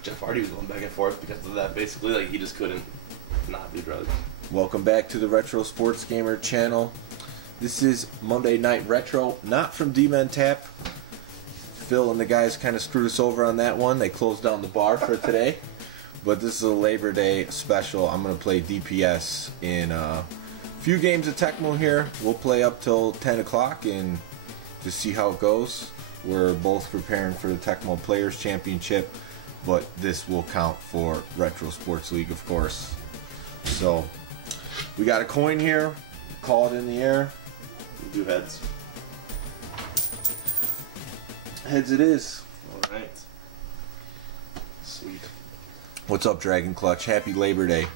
like Jeff Hardy was going back and forth because of that. Basically, like he just couldn't not do drugs. Welcome back to the Retro Sports Gamer channel. This is Monday Night Retro, not from DMen Tap. Phil and the guys kind of screwed us over on that one. They closed down the bar for today. But this is a Labor Day special. I'm going to play DPS in a few games of Tecmo here. We'll play up till 10 o'clock and just see how it goes. We're both preparing for the Tecmo Players Championship, but this will count for Retro Sports League, of course. So, we got a coin here. Call it in the air. Do heads. Heads it is. Alright. Sweet. What's up, Dragon Clutch? Happy Labor Day.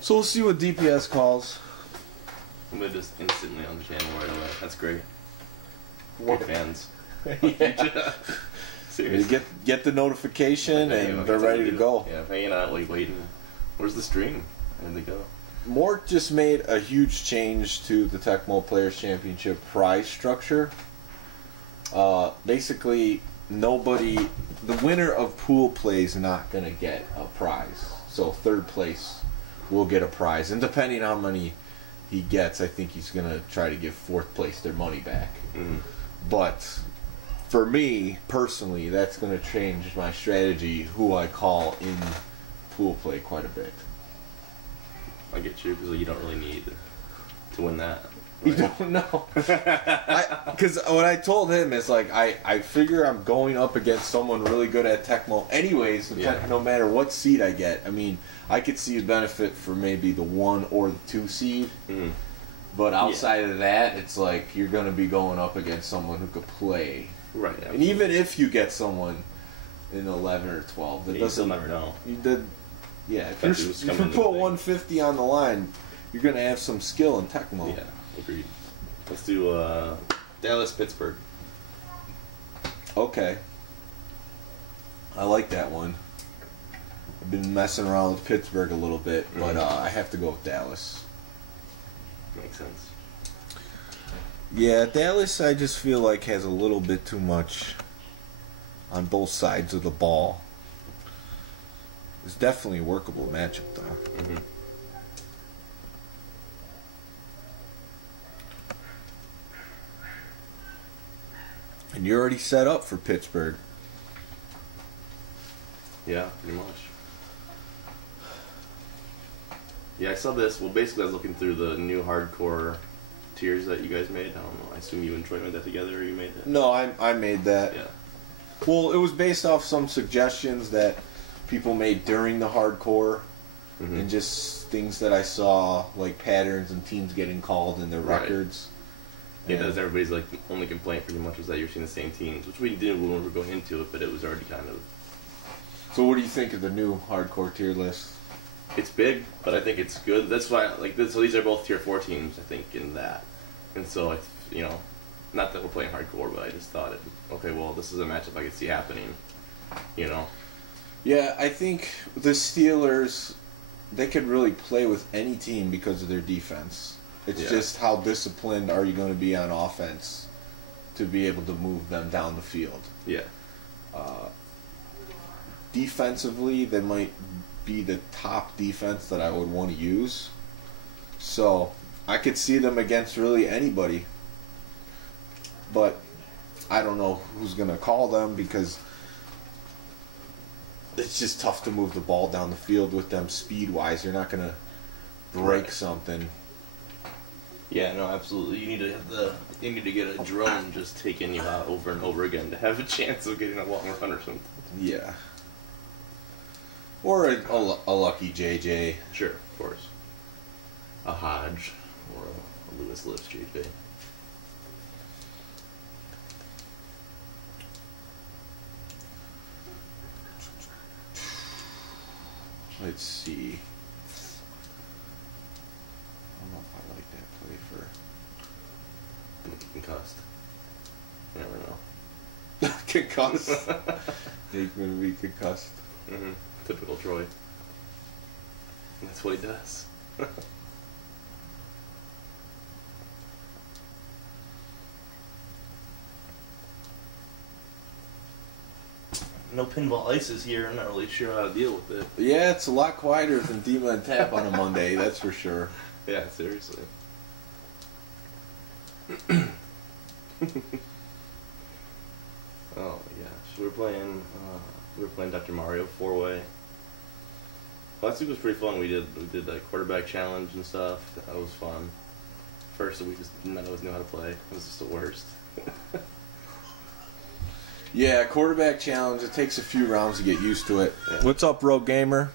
So we'll see what DPS calls. I'm gonna just instantly on the channel right away. That's great. What fans? Yeah. Seriously. Get the notification and they're ready to go. Yeah, hanging out, like waiting. Where's the stream? Where'd they go? Mort just made a huge change to the Tecmo Players Championship prize structure. Basically, the winner of pool play is not going to get a prize. So third place will get a prize. And depending on how many he gets, I think he's going to try to give fourth place their money back. Mm. But for me, personally, that's going to change my strategy, who I call in pool play quite a bit. I get you, because you don't really need to win that. You don't know. Because what I told him is, like, I figure I'm going up against someone really good at Tecmo anyways, no matter what seed I get. I mean, I could see a benefit for maybe the 1 or the 2 seed. Mm. But outside of that, it's like you're going to be going up against someone who could play. Right. Absolutely. And even if you get someone in 11 or 12, that doesn't... You'll never know. Yeah, if you put 150 on the line, you're going to have some skill in Tecmo. Yeah, agreed. Let's do Dallas-Pittsburgh. Okay. I like that one. I've been messing around with Pittsburgh a little bit, but I have to go with Dallas. Makes sense. Yeah, Dallas I just feel like has a little bit too much on both sides of the ball. It's definitely a workable matchup, though. Mm-hmm. And you're already set up for Pittsburgh. Yeah, pretty much. Yeah, I saw this. Well, basically, I was looking through the new hardcore tiers that you guys made. I don't know. I assume you and Troy made that together, or you made it? No, I made that. Yeah. Well, it was based off some suggestions that people made during the hardcore, and just things that I saw, like patterns and teams getting called in their records. Yeah, that's everybody's like only complaint pretty much was that you're seeing the same teams, which we did when we were going into it, but it was already kind of. So, what do you think of the new hardcore tier list? It's big, but I think it's good. That's why, like, so these are both tier 4 teams, I think, in that, and so not that we're playing hardcore, but I just thought, okay, well, this is a matchup I could see happening, Yeah, I think the Steelers, they could really play with any team because of their defense. It's just how disciplined are you going to be on offense to be able to move them down the field. Yeah. Defensively, they might be the top defense that I would want to use. So, I could see them against really anybody. But I don't know who's going to call them because it's just tough to move the ball down the field with them speed-wise. You're not going to break something. Yeah, no, absolutely. You need to get a drone just taking you out over and over again to have a chance of getting a long run or something. Yeah. Or a lucky JJ. Sure, of course. A Hodge or a Lewis Lips JJ. Let's see. I don't know if I like that play for... Concussed. You never know. Concussed? He's going to be concussed. Mm-hmm. Typical Troy. That's what he does. no pinball ices here. I'm not really sure how to deal with it. Yeah, it's a lot quieter than DMen Tap on a Monday, that's for sure. Yeah, seriously. Oh my gosh, we were playing Dr. Mario 4-way. Last week was pretty fun. We did a quarterback challenge and stuff. That was fun. First, we just none of us knew how to play. It was just the worst. Yeah, quarterback challenge. It takes a few rounds to get used to it. Yeah. What's up, Rogue Gamer?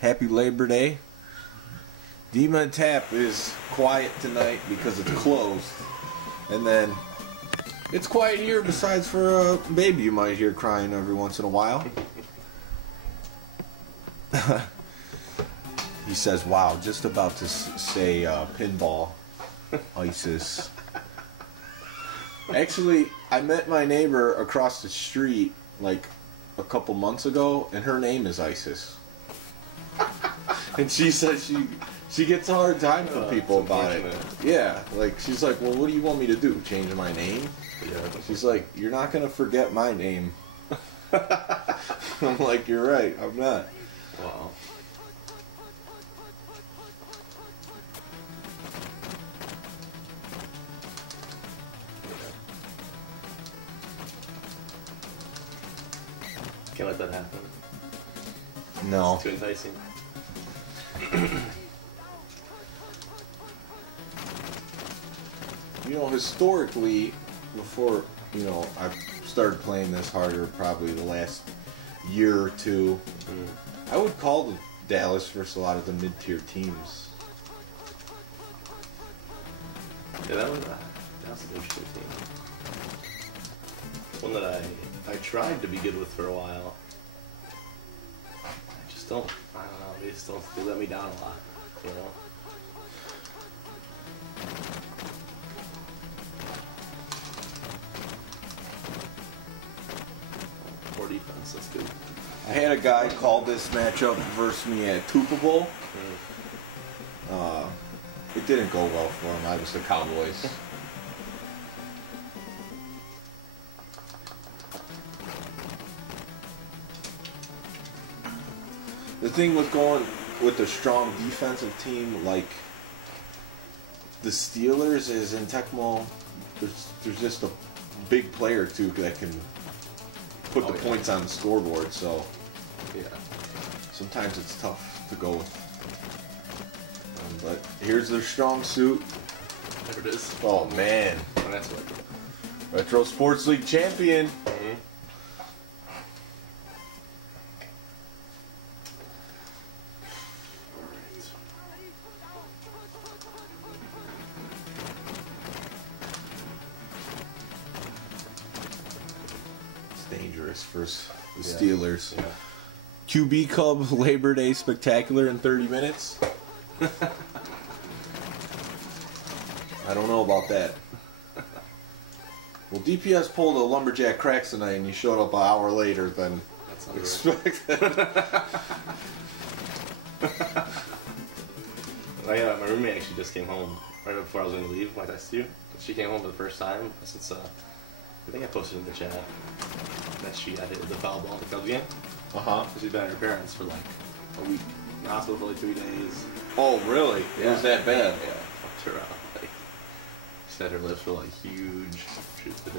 Happy Labor Day. DMen Tap is quiet tonight because it's closed. And then it's quiet here besides for a baby you might hear crying every once in a while. He says, wow, just about to say pinball ISIS. Actually, I met my neighbor across the street like a couple months ago, and her name is ISIS. And she says she gets a hard time from people about it. Yeah, like she's like, well, what do you want me to do? Change my name? Yeah. She's like, you're not gonna forget my name. I'm like, you're right, I'm not. Wow. Can't let that happen. No. It's too enticing. You know, historically, before, you know, I started playing this harder, probably the last year or two, I would call the Dallas versus a lot of the mid-tier teams. Yeah, that was an interesting team. One that I tried to be good with for a while. I just don't, I don't know, they let me down a lot, you know? Poor defense, that's good. I had a guy call this matchup versus me at Tupa. It didn't go well for him. I was the Cowboys. The thing with going with a strong defensive team like the Steelers is in Tecmo, there's just a big player too that can put the points on the scoreboard. So yeah, sometimes it's tough to go with. But here's their strong suit. There it is. Oh man, Oh, that's what. Retro Sports League champion. Mm-hmm. It's dangerous for the Steelers. Yeah. QB Cub Labor Day Spectacular in 30 minutes. I don't know about that. Well, DPS pulled a lumberjack cracks tonight, and you showed up an hour later than expected. My roommate actually just came home right before I was going to leave. I texted you. She came home for the first time since I think I posted in the chat that she had hit the foul ball at the Cubs game. She's been at her parents for like a week. In the hospital for like 3 days. Oh, really? Yeah. It was that bad? Yeah, fucked her up. Like, she said her lips were like huge.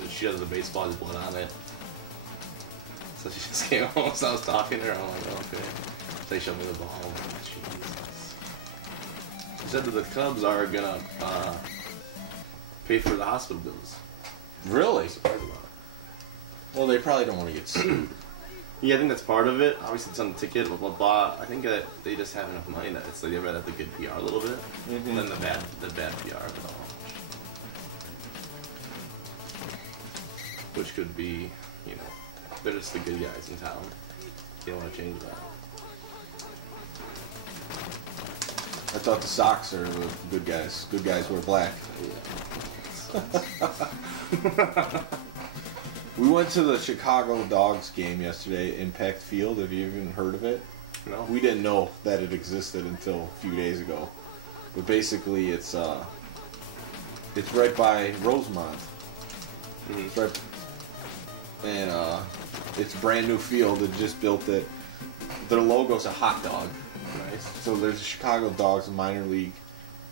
She has the baseball with blood on it. So she just came home. So I was talking to her. I'm like, okay. So they showed me the ball. I'm like, Jesus. She said that the Cubs are gonna pay for the hospital bills. Really? I'm surprised about it. Well, they probably don't want to get sued. Yeah, I think that's part of it. Obviously, it's on the ticket, blah, blah, blah. I think that they just have enough money that it's like they'd rather have the good PR a little bit than the bad PR of it all. Which could be, you know, they're just the good guys in town. You don't want to change that. I thought the Sox are the good guys. Good guys wear black. Yeah. We went to the Chicago Dogs game yesterday, Impact Field. Have you even heard of it? No. We didn't know that it existed until a few days ago. But basically, it's right by Rosemont. Mm-hmm. It's right. and it's a brand new field. They just built it. Their logo's a hot dog. Nice. So there's the Chicago Dogs, a minor league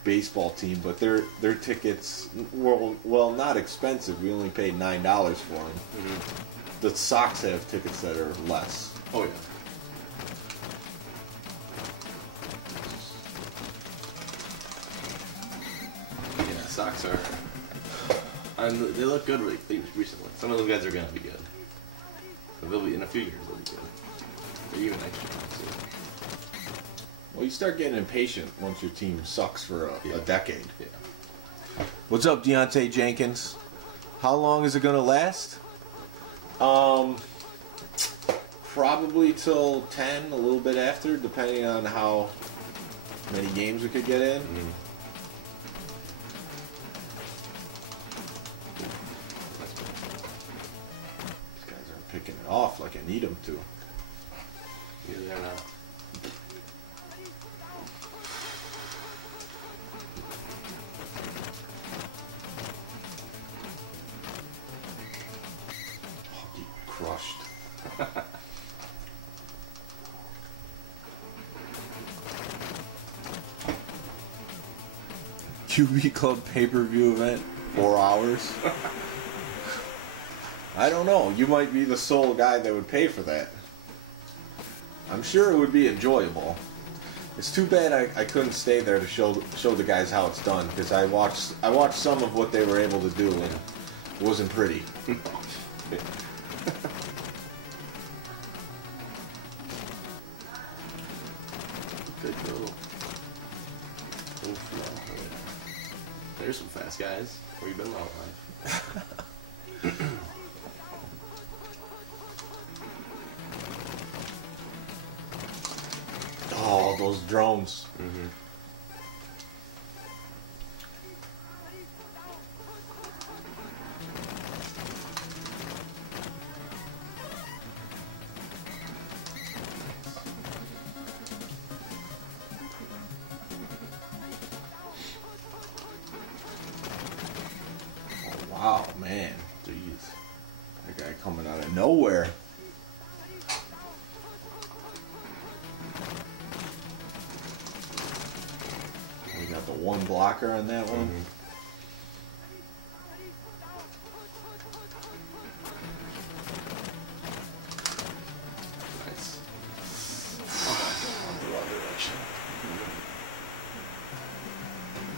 baseball team, but their tickets, well, not expensive. We only paid $9 for them. Mm-hmm. The Sox have tickets that are less. Oh, yeah. Yeah, Sox are... And they look good recently. Some of those guys are going to be good. So they'll be, in a few years, they'll be good. Or even next year, too. Well, you start getting impatient once your team sucks for a decade. Yeah. What's up, Deontay Jenkins? How long is it going to last? Probably till 10, a little bit after, depending on how many games we could get in. Mm-hmm. These guys aren't picking it off like I need them to. Yeah, they're not. Crushed. QB Club pay-per-view event, 4 hours. I don't know. You might be the sole guy that would pay for that. I'm sure it would be enjoyable. It's too bad I couldn't stay there to show the guys how it's done, because I watched some of what they were able to do, and it wasn't pretty. There's some fast guys. Where you been all life? Oh, those drones. Mm-hmm. Wow, man. Jeez. That guy coming out of nowhere. We got the one blocker on that one. Mm-hmm. Nice.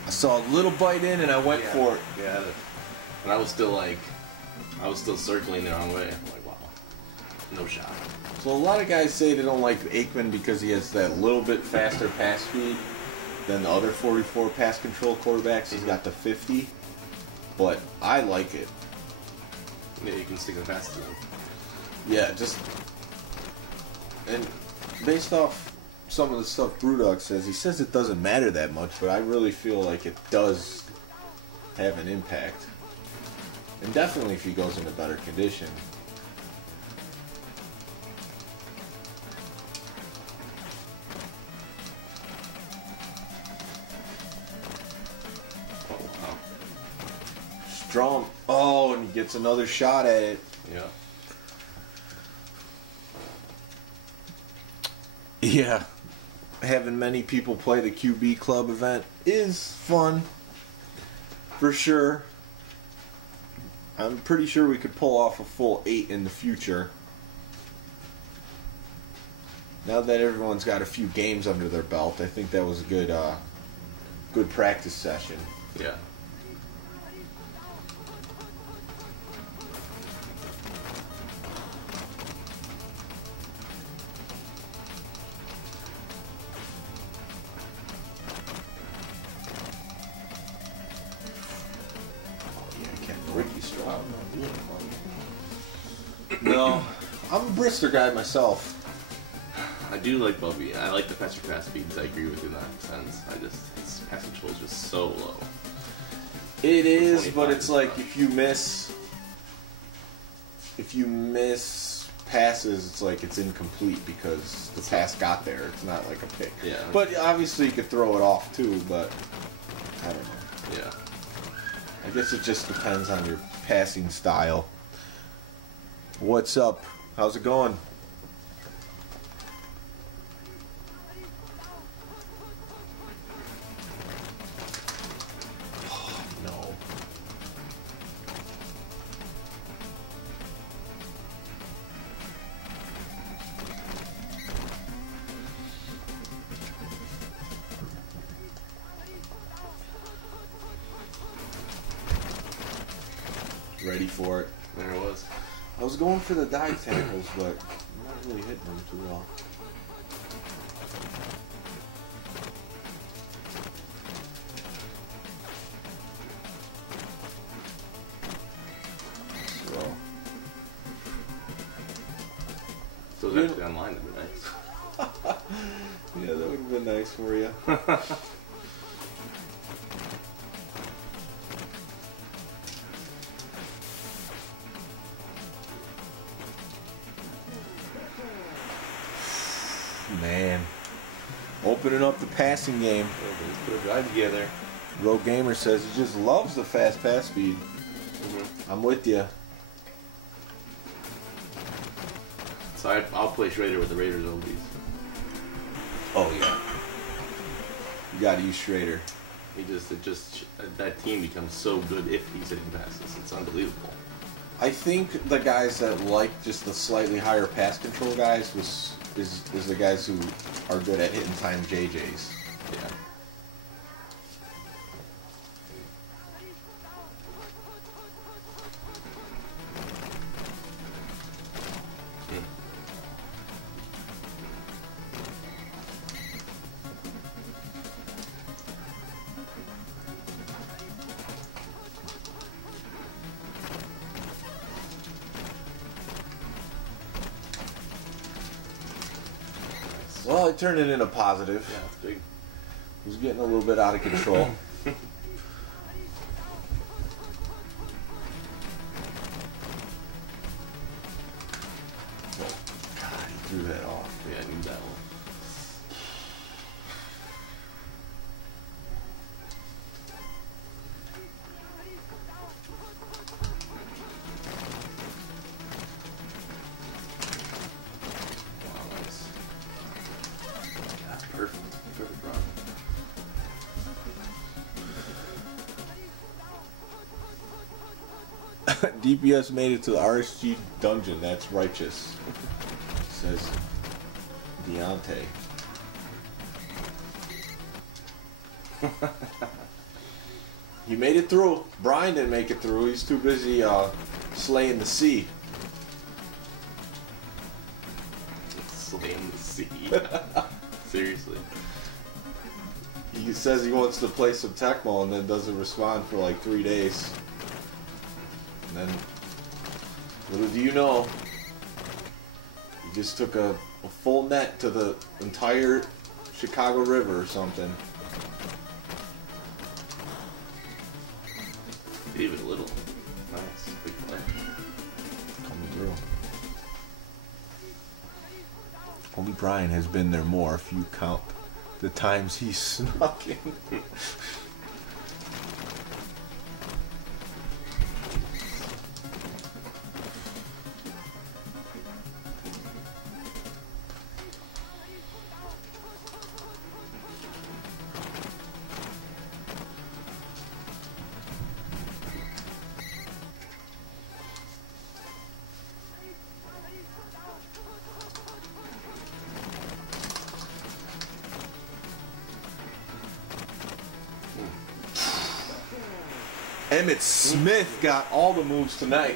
I saw a little bite in and I went for it. Yeah. And I was still circling the wrong way. I'm like, wow, no shot. So a lot of guys say they don't like Aikman because he has that little bit faster pass speed than the other 44 pass control quarterbacks. He's got the 50, but I like it. Yeah, you can stick them fast to them. Yeah, just and based off some of the stuff Brewdog says, he says it doesn't matter that much, but I really feel like it does have an impact. And definitely if he goes into better condition. Oh, wow. Strong. Oh, and he gets another shot at it. Yeah. Yeah. Having many people play the QB Club event is fun. For sure. I'm pretty sure we could pull off a full 8 in the future. Now that everyone's got a few games under their belt, I think that was a good practice session. Yeah. No, I'm a Brister guy myself. I do like Bubby. I like the faster pass speeds. I agree with you in that sense. His pass control is just so low. It is, but it's like if you miss passes, it's like it's incomplete because the pass got there. It's not like a pick. Yeah. But obviously you could throw it off too, but I don't know. Yeah. I guess it just depends on your passing style. What's up? How's it going? Oh, no. Ready for it. There it was. I was going for the dive tackles, but I'm not really hitting them too well. So it was actually online, that'd be nice. Yeah, that would have been nice for you. Man. Opening up the passing game. Let's put a drive together. Rogue Gamer says he just loves the fast pass speed. I'm with you. So I'll play Schrader with the Raiders oldies. Oh, yeah. You gotta use Schrader. That team becomes so good if he's hitting passes. It's unbelievable. I think the guys that like just the slightly higher pass control guys is the guys who are good at hitting time JJs. Yeah. Well, I turned it into positive. Yeah, it's big. It was getting a little bit out of control. Oh, God, he threw that off. Yeah, I knew that one. Perfect run. DPS made it to the RSG dungeon. That's righteous, says Deontay. He made it through. Brian didn't make it through. He's too busy slaying the sea. Slaying the sea. Seriously. He says he wants to play some Tecmo and then doesn't respond for like 3 days. And then, little do you know, he just took a full net to the entire Chicago River or something. Even a little. Nice. Big play. Coming through. Only Brian has been there more if you count the times he snuck in. Emmett Smith got all the moves tonight.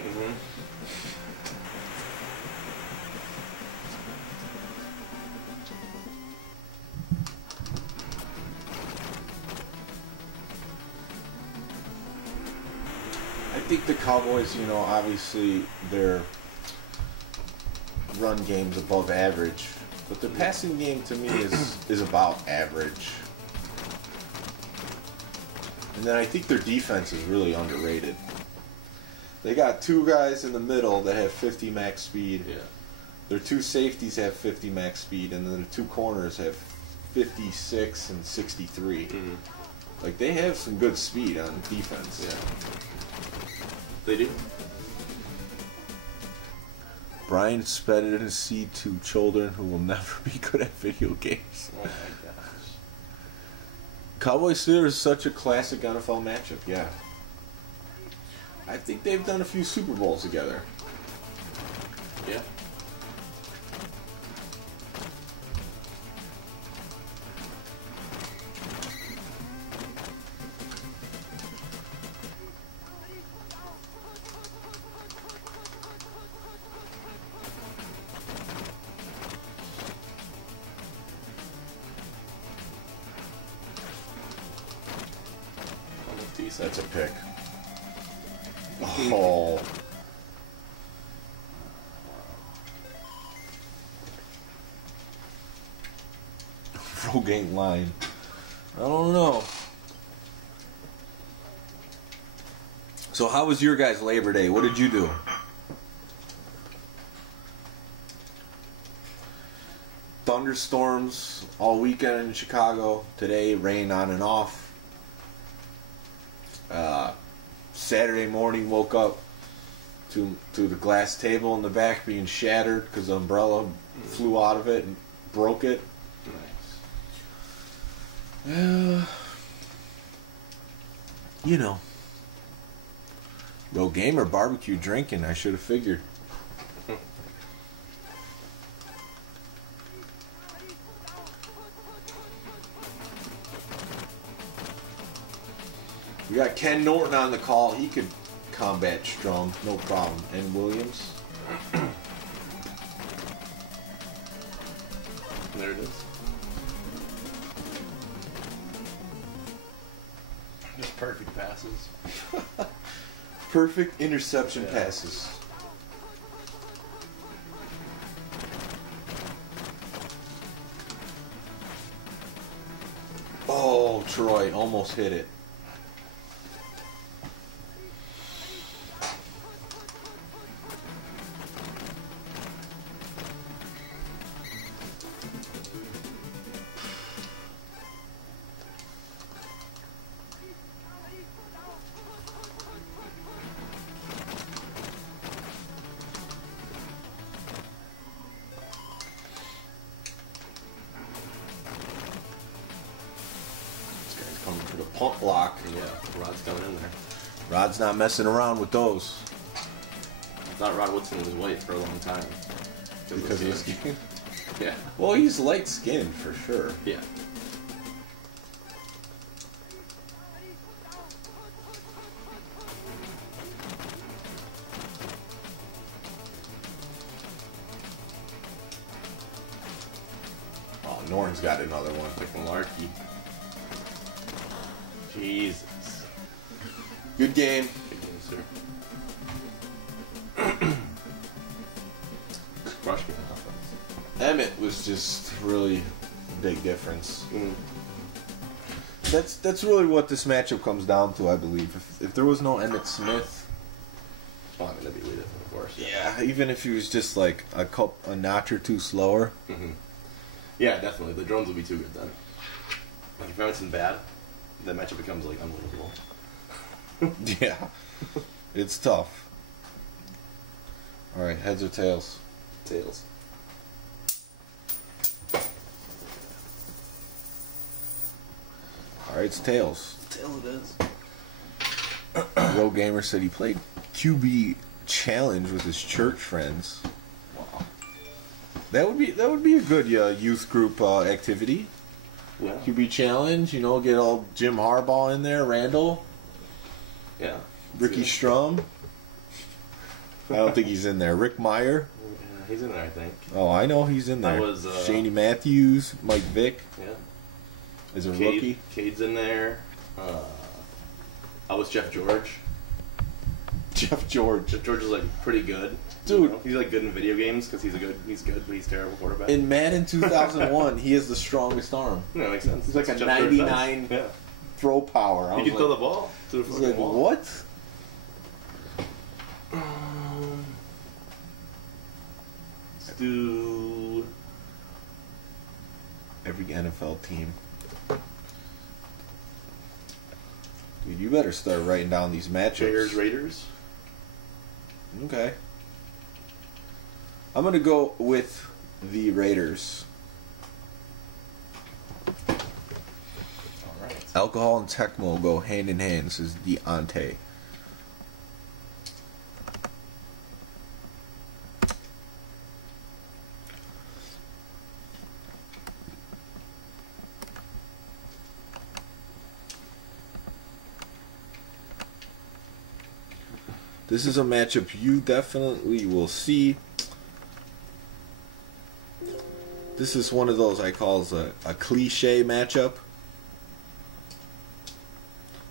I think the Cowboys, you know, obviously their run game's above average, but their passing game to me is about average. And then I think their defense is really underrated. They got two guys in the middle that have 50 max speed. Yeah. Their two safeties have 50 max speed, and then the two corners have 56 and 63. Like, they have some good speed on defense. Yeah. They do. Brian sped it to see two children who will never be good at video games. Oh my gosh. Cowboys Steelers is such a classic NFL matchup, yeah. I think they've done a few Super Bowls together. Yeah. That's a pick. Oh. Rogue ain't lying. I don't know. So how was your guys' Labor Day? What did you do? Thunderstorms all weekend in Chicago. Today, rain on and off. Saturday morning, woke up to the glass table in the back being shattered because the umbrella flew out of it and broke it. Nice. You know. No gamer barbecue drinking, I should have figured. We got Ken Norton on the call. He could combat Strong, no problem. And Williams. There it is. Just perfect passes. Perfect interception passes. Oh, Troy almost hit it. Coming for the pump block. Yeah, Rod's coming in there. Rod's not messing around with those. I thought Rod Woodson was white for a long time. Because of his skin? Yeah. Well, he's light skinned for sure. Yeah. Oh, Norton's got another one. Like Malarkey. Jesus. Good game. Good game, sir. Crush me in offense. Emmett was just really a big difference. That's really what this matchup comes down to, I believe. If there was no Emmett Smith, Well, I mean, that'd be way different, of course. yeah, even if he was just like a notch or two slower. Mm-hmm. Yeah, definitely. The drones would be too good then. Like, if Emmett's bad, that matchup becomes, like, unbelievable. Yeah. It's tough. Alright, heads or tails? Tails. Alright, it's tails. Tails it is. Rogue Gamer said he played QB Challenge with his church friends. Wow. That would be a good youth group activity. Yeah. QB Challenge, you know, get all Jim Harbaugh in there, Randall, Yeah. Ricky Strum. I don't think he's in there. Rick Meyer. Yeah, he's in there, I think. Oh, I know he's in there. That was, Shaney Matthews, Mike Vick Yeah. is a rookie. Cade's in there. I was Jeff George. Jeff George. Jeff George is, like, pretty good. Dude. You know? He's, like, good in video games because he's good, but he's a terrible quarterback. In Madden 2001, he has the strongest arm. Yeah, that makes sense. He's like That's a what Jeff George 99 does. Yeah. throw power. He can throw the ball to the I was fucking like, wall. what? Let's do Every NFL team. Dude, you better start writing down these matchups. Bears Raiders. Okay. I'm going to go with the Raiders. Alright. Alcohol and Tecmo go hand in hand, says Deontay. This is a matchup you definitely will see. This is one of those I call a cliche matchup.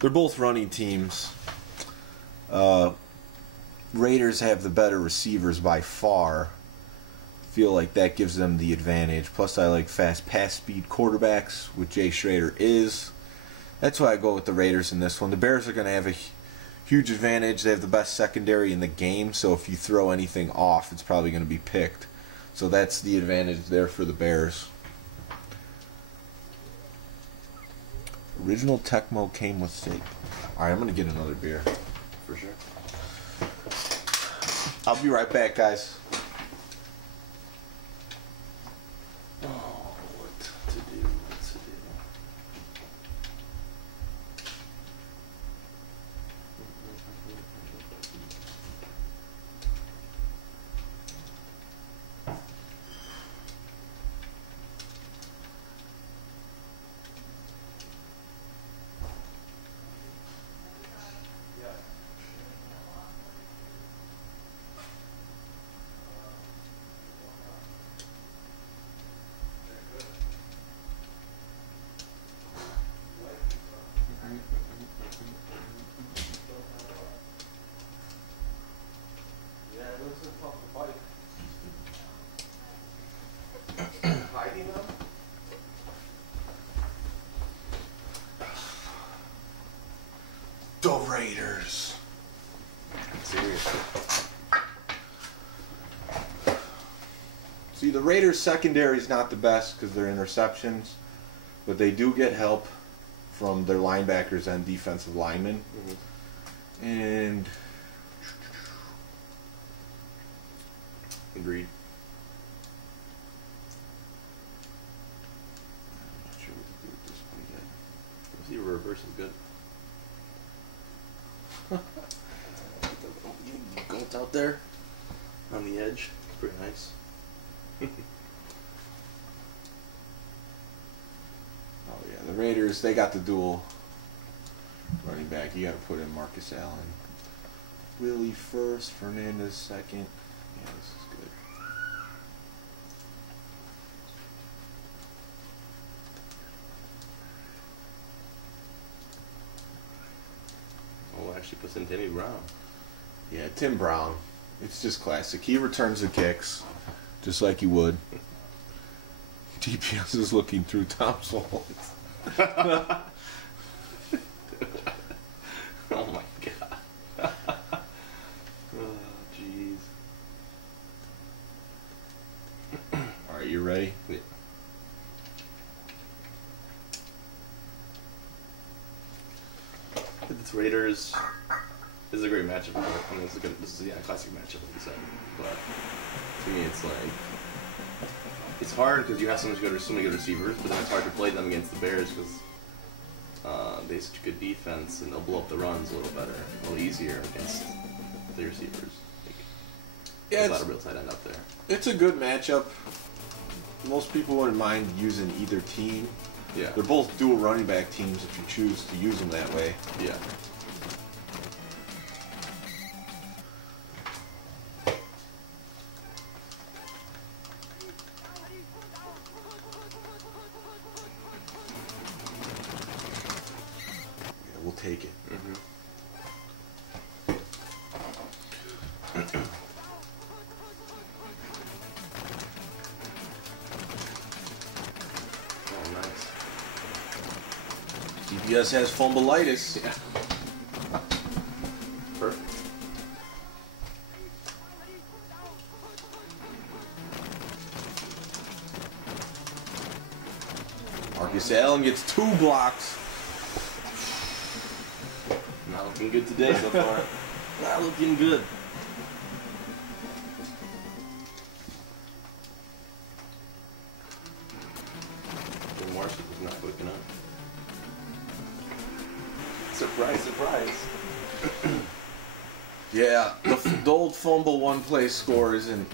They're both running teams. Raiders have the better receivers by far. Feel like that gives them the advantage. Plus, I like fast pass speed quarterbacks, which Jay Schrader is. That's why I go with the Raiders in this one. The Bears are going to have a huge advantage. They have the best secondary in the game, so if you throw anything off, it's probably going to be picked. So that's the advantage there for the Bears. Original Tecmo came with steak. Alright, I'm going to get another beer. For sure. I'll be right back, guys. Oh, what to do, what to do. The Raiders. Seriously. See, the Raiders' secondary is not the best because they're interceptions, but they do get help from their linebackers and defensive linemen. Mm-hmm. And Agreed. I'm not sure what to do with this one yet. Receiver reverse is good. Goat out there on the edge. Pretty nice. Oh yeah, the Raiders, they got the dual running back. You got to put in Marcus Allen. Willie first, Fernandez second. Yeah, this is good. Oh, actually puts in Timmy Brown. Yeah, Tim Brown. It's just classic. He returns the kicks, just like he would. DPS is looking through Tom's wallets. Oh my god. Oh, jeez. Alright, you ready? Yeah. The Raiders is a great matchup. I mean, this is a classic matchup, like you said. But to me, it's like it's hard because you have so many good receivers, but then it's hard to play them against the Bears because they have such a good defense and they'll blow up the runs a little better, a little easier against the receivers. Like, Yeah, there's not a real tight end up there. it's a good matchup. Most people wouldn't mind using either team. Yeah. They're both dual running back teams if you choose to use them that way. Yeah. Yeah, we'll take it. Mm-hmm. Oh, nice. DPS has fumbleitis. Yeah. Perfect. Marcus Allen gets 2 blocks. Not looking good today so far. Not looking good. Surprise, surprise. Yeah, the old fumble one-play score isn't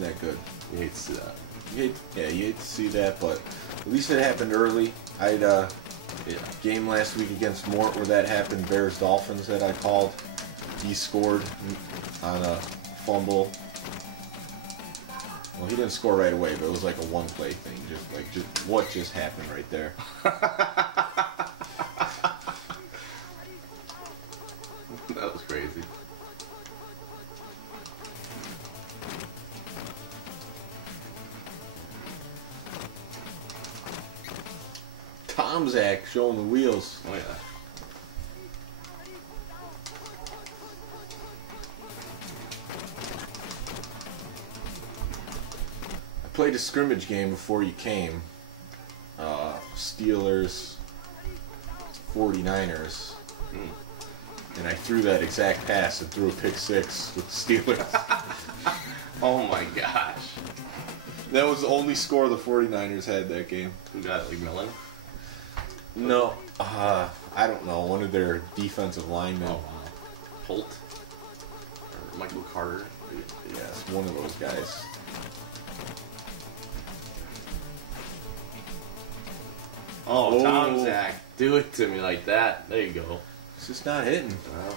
that good. You hate to see that. You hate to see that, but at least it happened early. I had a game last week against Mort where that happened. Bears Dolphins that I called. He scored on a fumble. Well, he didn't score right away, but it was like a one-play thing. Just what just happened right there. That was crazy. Tomzak showing the wheels. Oh, yeah. I played a scrimmage game before you came. Steelers, 49ers. And I threw that exact pass and threw a pick six with the Steelers. Oh my gosh. That was the only score the 49ers had that game. Who got it? Like Millen? No, I don't know. One of their defensive linemen. Oh, wow. Holt? Or Michael Carter? Yes, one of those guys. Oh, Tomzak. Do it to me like that. There you go. It's just not hitting. Wow.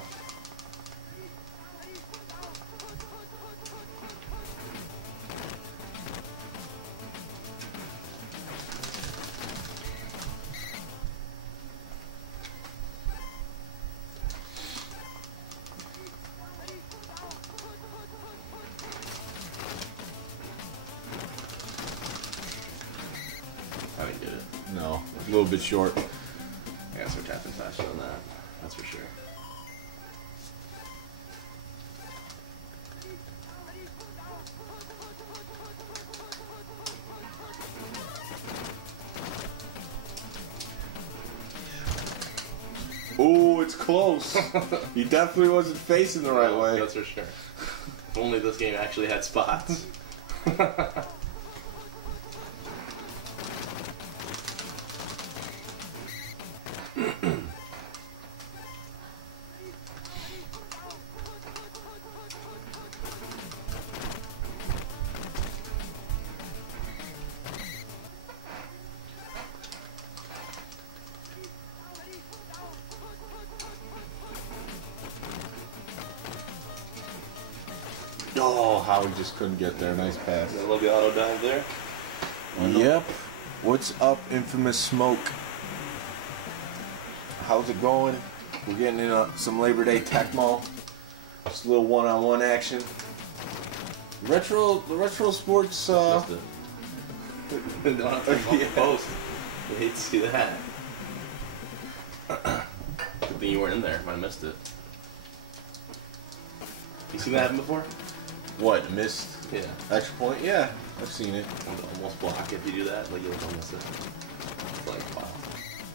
I didn't get it. No, a little bit short. I guess we're tapping faster than that. That's for sure. Ooh, it's close. He definitely wasn't facing the right way. That's for sure. If only this game actually had spots. Oh, how he just couldn't get there. Nice pass. A little bit auto dive there. Yep. What's up, Infamous Smoke? How's it going? We're getting in some Labor Day Tecmo. Just a little one-on-one action. The retro sports. Missed it. Don't have to Yeah. post. I hate to see that. Good thing you weren't in there. Might have missed it. You seen that happen before? What, missed? Yeah. Extra point? Yeah, I've seen it. Almost block if you do that. Like, you'll miss it. It's like, wow.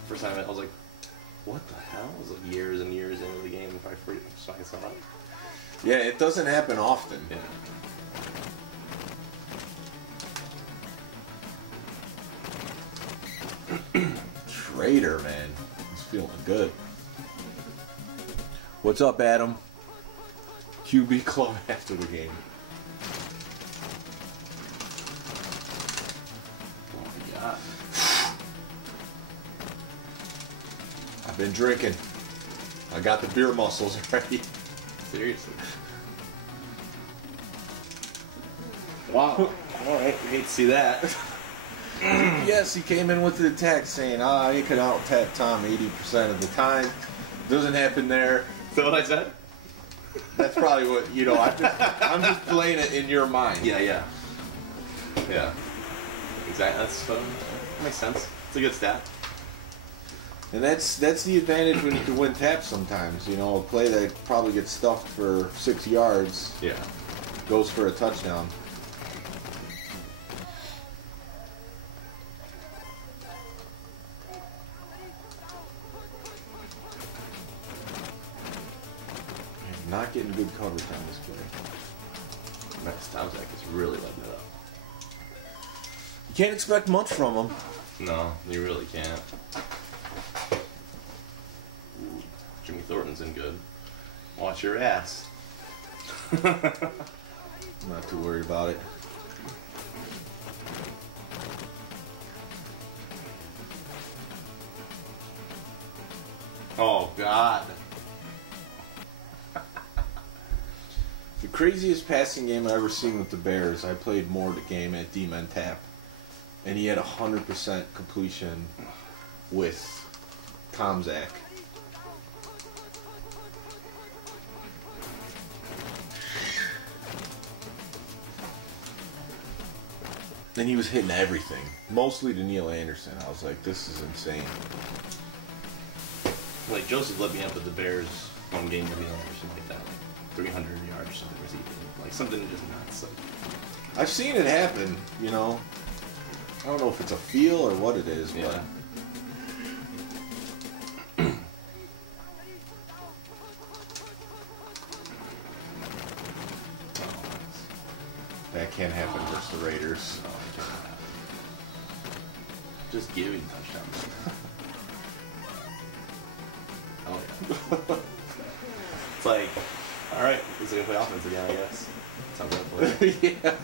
First time I was like, what the hell? It was like years and years into the game if I saw it. Yeah, it doesn't happen often. Yeah. Traitor, man. He's feeling good. What's up, Adam? QB Club after the game. Oh my god. I've been drinking. I got the beer muscles ready. Seriously. Wow. Alright, I hate to see that. Yes, he came in with the attack saying, he could out-tap Tom 80% of the time. Doesn't happen there. Is that what I said? That's probably what, I'm just playing it in your mind. Yeah. Yeah. Exactly. That's makes sense. It's a good stat. And that's the advantage when you can win taps sometimes. A play that probably gets stuffed for 6 yards Yeah. goes for a touchdown. Not getting good coverage on this play. Max Tomzak is really letting it up. You can't expect much from him. No, you really can't. Jimmy Thornton's in good. Watch your ass. I'm not too worried about it. Oh, God. The craziest passing game I ever seen with the Bears, I played Mort a game at DMen Tap, and he had 100% completion with Comzak. And he was hitting everything, mostly to Neil Anderson. I was like, this is insane. Like, Joseph let me up with the Bears one game with Neil Anderson like that. Like 300 yards or something receiving. Like, something just nuts. Like, I've seen it happen, you know. I don't know if it's a feel or what it is, yeah. but... That can't happen versus the Raiders. Just giving touchdowns. Oh, yeah. It's like, alright, he's going to play offense again, I guess. That's how I'm going to play. Yeah.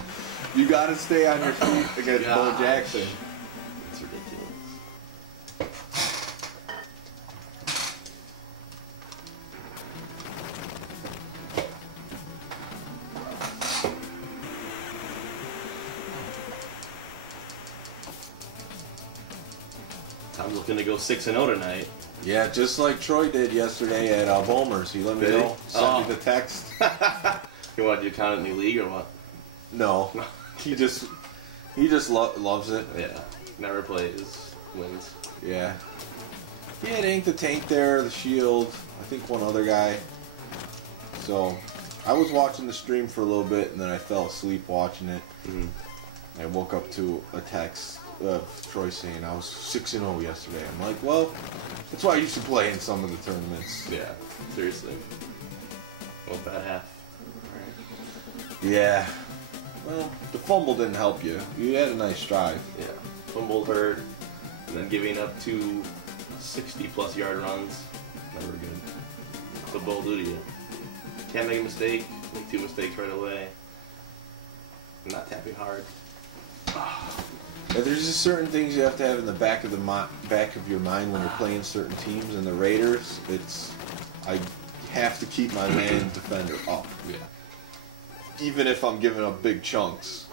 You gotta stay on your feet against Bo Jackson. It's ridiculous. Tom's looking to go 6-0 tonight. Yeah, just like Troy did yesterday at Volmers. He let me Did he? know. Sent me the text. You want to do count it in the league or what? No. He just loves it. Yeah. Never plays. Wins. Yeah. He had Ink the Tank there, the Shield, I think one other guy. So, I was watching the stream for a little bit, and then I fell asleep watching it. Mm-hmm. I woke up to a text of Troy saying I was 6-0 yesterday. I'm like, well, that's why I used to play in some of the tournaments. Yeah. Seriously. Well, bad half. Yeah. Well, the fumble didn't help you. You had a nice drive. Yeah. Fumbled hurt, and then giving up 2 60-plus yard runs. Never good. Football do to you. Can't make a mistake. Make 2 mistakes right away. Not tapping hard. Yeah, there's just certain things you have to have in the back of your mind when you're playing certain teams. And the Raiders, I have to keep my man defender up. Yeah. Even if I'm giving up big chunks.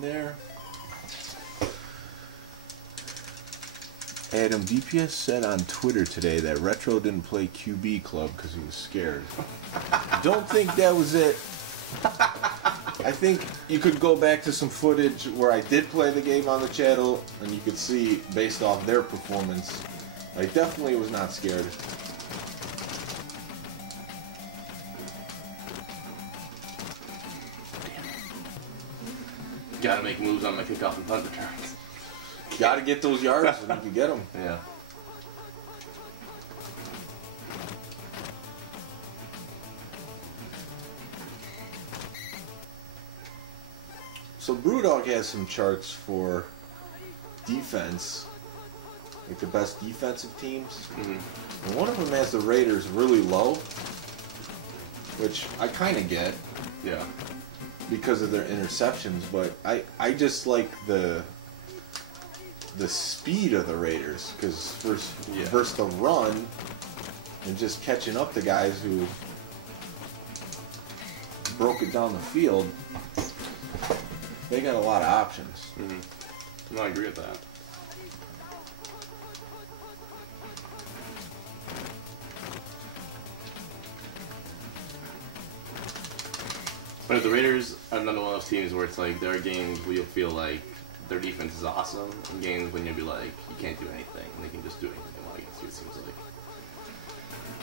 There. Adam, DPS said on Twitter today that Retro didn't play QB Club because he was scared. Don't think that was it. I think you could go back to some footage where I did play the game on the channel, and you could see, based off their performance, I definitely was not scared. Gotta make moves on my kickoff and punt returns. Gotta get those yards when you can get them. Yeah. So Brewdog has some charts for defense, like the best defensive teams. Mm-hmm. And one of them has the Raiders really low, which I kind of get. Yeah. Because of their interceptions, but I just like the speed of the Raiders, because versus the run and just catching up to guys who broke it down the field, they got a lot of options. Mm-hmm. No, I agree with that. But if the Raiders are another one of those teams where it's like there are games where you'll feel like their defense is awesome. In games when you'll be like, you can't do anything, and they can just do anything they want against you, it seems like.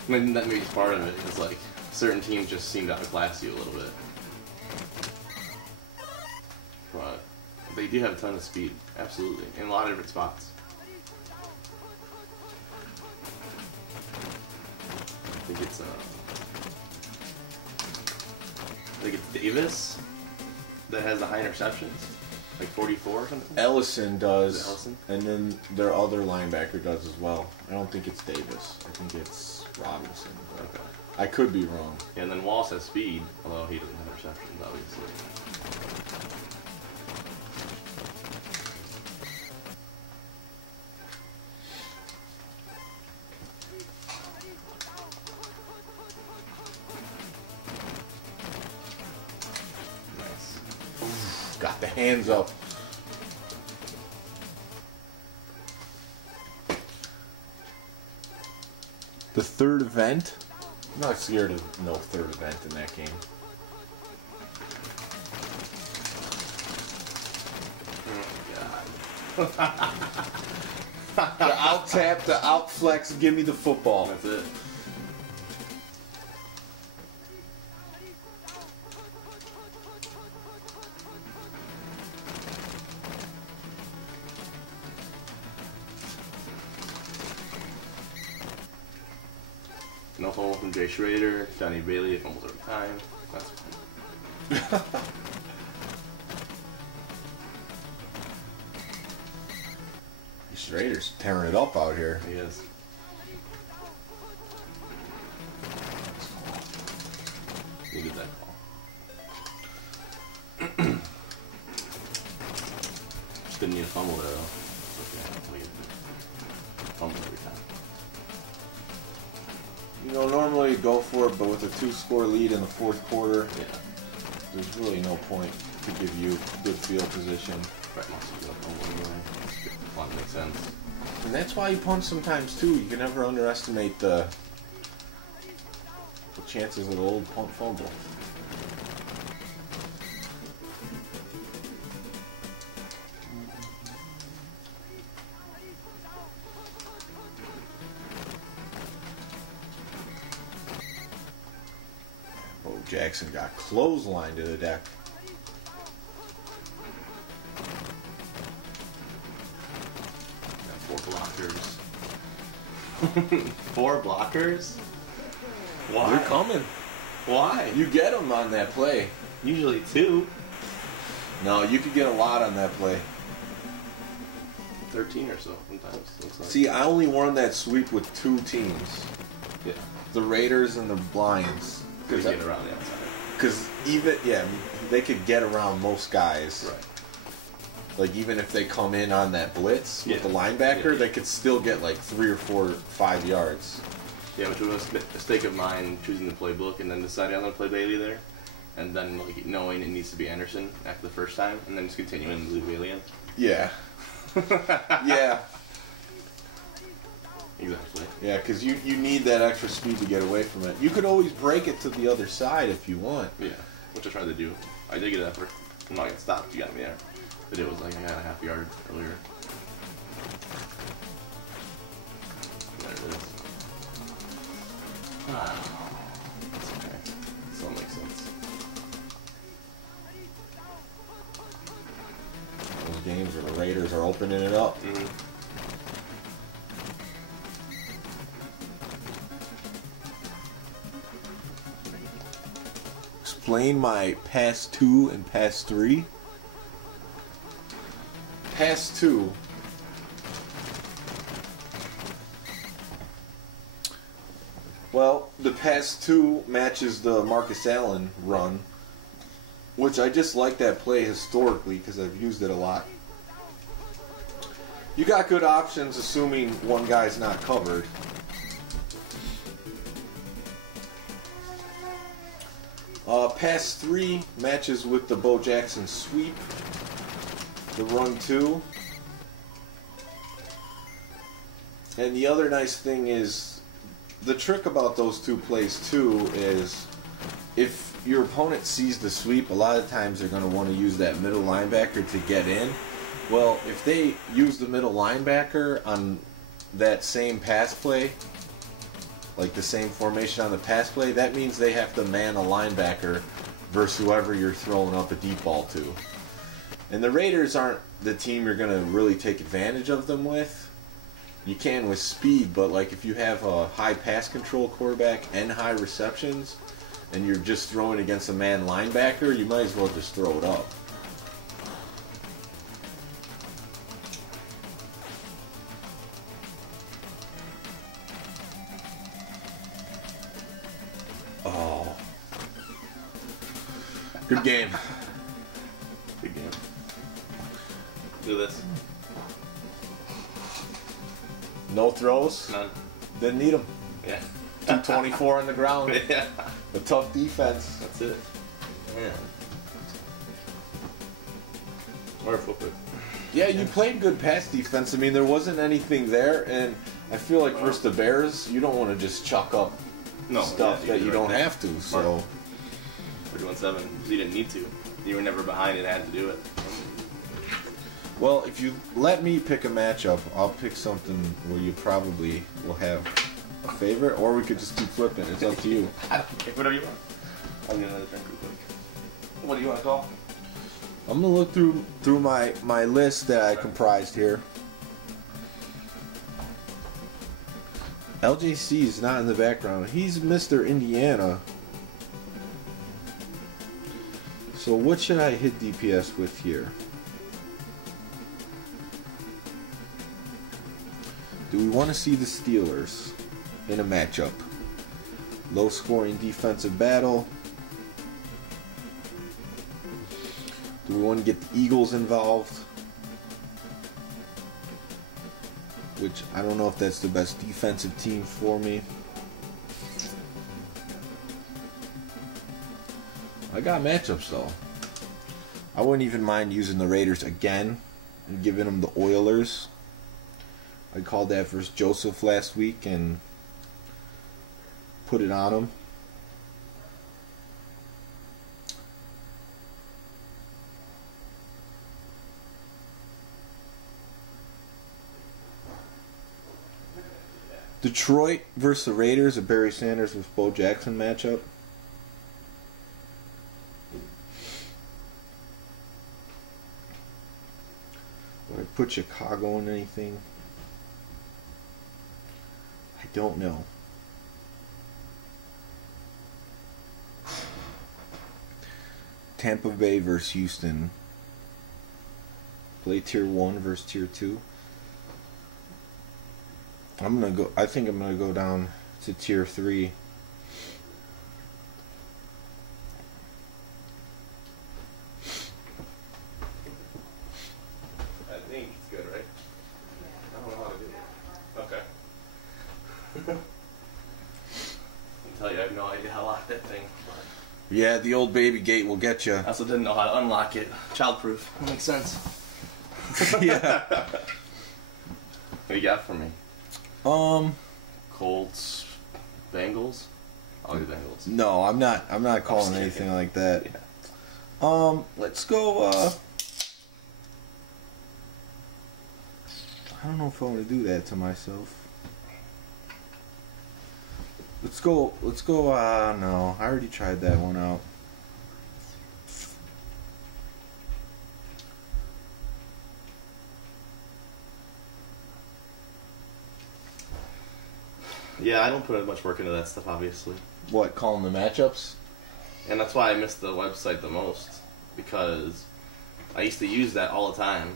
I mean, that maybe is part of it. It's like, certain teams just seem to outclass you a little bit. But they do have a ton of speed, absolutely, in a lot of different spots. I think it's Davis that has the high interceptions, like 44 or something. Ellison does, Is it Ellison? and then their other linebacker does as well. I don't think it's Davis. I think it's Robinson. Okay. I could be wrong. Yeah, and then Wallace has speed, although he doesn't have interceptions, obviously. Got the hands up. The third event? I'm not scared of no third event in that game. Oh, God. The out tap, the out flex, give me the football. That's it. No fumble from Jay Schrader, Johnny Bailey fumbles every time. That's fine. Schrader's tearing it up out here. He is. Needed that call. Just didn't need a fumble there though. Okay, fumble every time. You know, normally you go for it, but with a 2-score lead in the fourth quarter, Yeah. there's really no point to give you good field position. Right, must have been a fumble anyway. That makes sense. And that's why you punt sometimes too. You can never underestimate the chances of the old punt fumble. Oh, Jackson got clotheslined to the deck. Got 4 blockers. 4 blockers? Why? They're coming. Why? You get them on that play. Usually 2. No, you could get a lot on that play. 13 or so sometimes. Looks like. See, I only won that sweep with 2 teams. Yeah. The Raiders and the Lions. Could get around the outside. Because they could get around most guys. Right. Like, even if they come in on that blitz with the linebacker, Yeah. they could still get like 3 or 4, 5 yards. Yeah, which was a mistake of mine, choosing the playbook and then deciding I'm going to play Bailey there. And then like knowing it needs to be Anderson after the first time, and then just continuing to leave Bailey in. Yeah. Yeah. Exactly. Yeah, because you need that extra speed to get away from it. You could always break it to the other side if you want. Yeah, which I tried to do. I did get an effort. I'm not going to stop. You got me there. But it was like I got a half yard earlier. There it is. That's okay. Still makes sense. Those games where the Raiders are opening it up. Mm-hmm. Explain my pass 2 and pass 3. Pass 2. Well, the pass 2 matches the Marcus Allen run, which I just like that play historically because I've used it a lot. You got good options assuming one guy's not covered. Pass 3 matches with the Bo Jackson sweep. The run 2. And the other nice thing is, the trick about those 2 plays too is, if your opponent sees the sweep, a lot of times they're going to want to use that middle linebacker to get in. Well, if they use the middle linebacker on that same pass play, like the same formation on the pass play, that means they have to man a linebacker versus whoever you're throwing up a deep ball to. And the Raiders aren't the team you're going to really take advantage of them with. You can with speed, but like if you have a high pass control quarterback and high receptions, and you're just throwing against a man linebacker, you might as well just throw it up. Oh. Good game. Good game. Do this. No throws? None. Didn't need them. Yeah. 224 on the ground. Yeah. A tough defense. That's it. Man. Or flip it. Yeah, you played good pass defense. I mean, there wasn't anything there, and I feel like versus the Bears, you don't want to just chuck up stuff that you don't have to. So we're doing 7 because you didn't need to. You were never behind and had to do it. Well, if you let me pick a matchup, I'll pick something where you probably will have a favorite, or we could just keep flipping. It's up to you. I don't care. Whatever you want. I'll get another drink real quick. What do you want to call? I'm gonna look through my list that I comprised here. LJC is not in the background. He's Mr. Indiana. So what should I hit DPS with here? Do we want to see the Steelers in a matchup? Low scoring defensive battle. Do we want to get the Eagles involved? Which I don't know if that's the best defensive team for me. I got matchups though. I wouldn't even mind using the Raiders again and giving them the Oilers. I called that versus Joseph last week and put it on him. Detroit versus the Raiders, a Barry Sanders with Bo Jackson matchup. Would I put Chicago in anything? I don't know. Tampa Bay versus Houston. Play tier 1 versus tier 2. I think I'm gonna go down to tier 3. I think it's good, right? I don't know how to do it. Okay. I tell you, I have no idea how to lock that thing. Yeah, the old baby gate will get you. I also didn't know how to unlock it. Childproof. That makes sense. Yeah. What you got for me? Colts, Bengals. I'll do Bengals. No, I'm not calling anything like that. Yeah. Let's go. I don't know if I want to do that to myself. Let's go. No, I already tried that one out. Yeah, I don't put as much work into that stuff, obviously. What, calling the matchups? And that's why I miss the website the most. Because I used to use that all the time.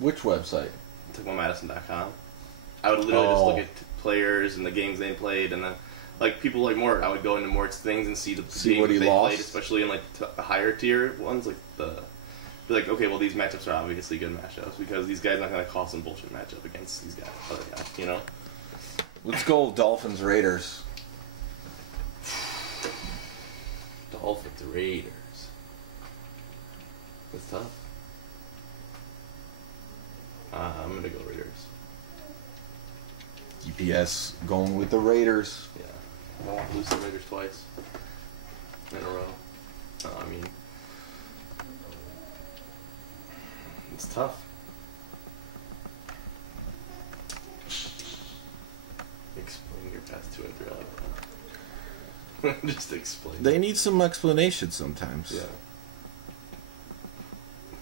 Which website? TecmoMadison.com. I would literally just look at players and the games they played, and then, like, people like Mort, I would go into Mort's things and see the games what he they lost. played, especially in, like, the higher tier ones, like, be like, okay, well, these matchups are obviously good matchups, because these guys are not going to call some bullshit matchup against these guys, other guys, you know? Let's go Dolphins Raiders. Dolphins Raiders. That's tough. I'm going to go Raiders. DPS going with the Raiders. Yeah. I don't want to lose the Raiders twice in a row. I mean, it's tough. Explain your path 2 and 3. I like that. Just explain. They need some explanation sometimes. Yeah.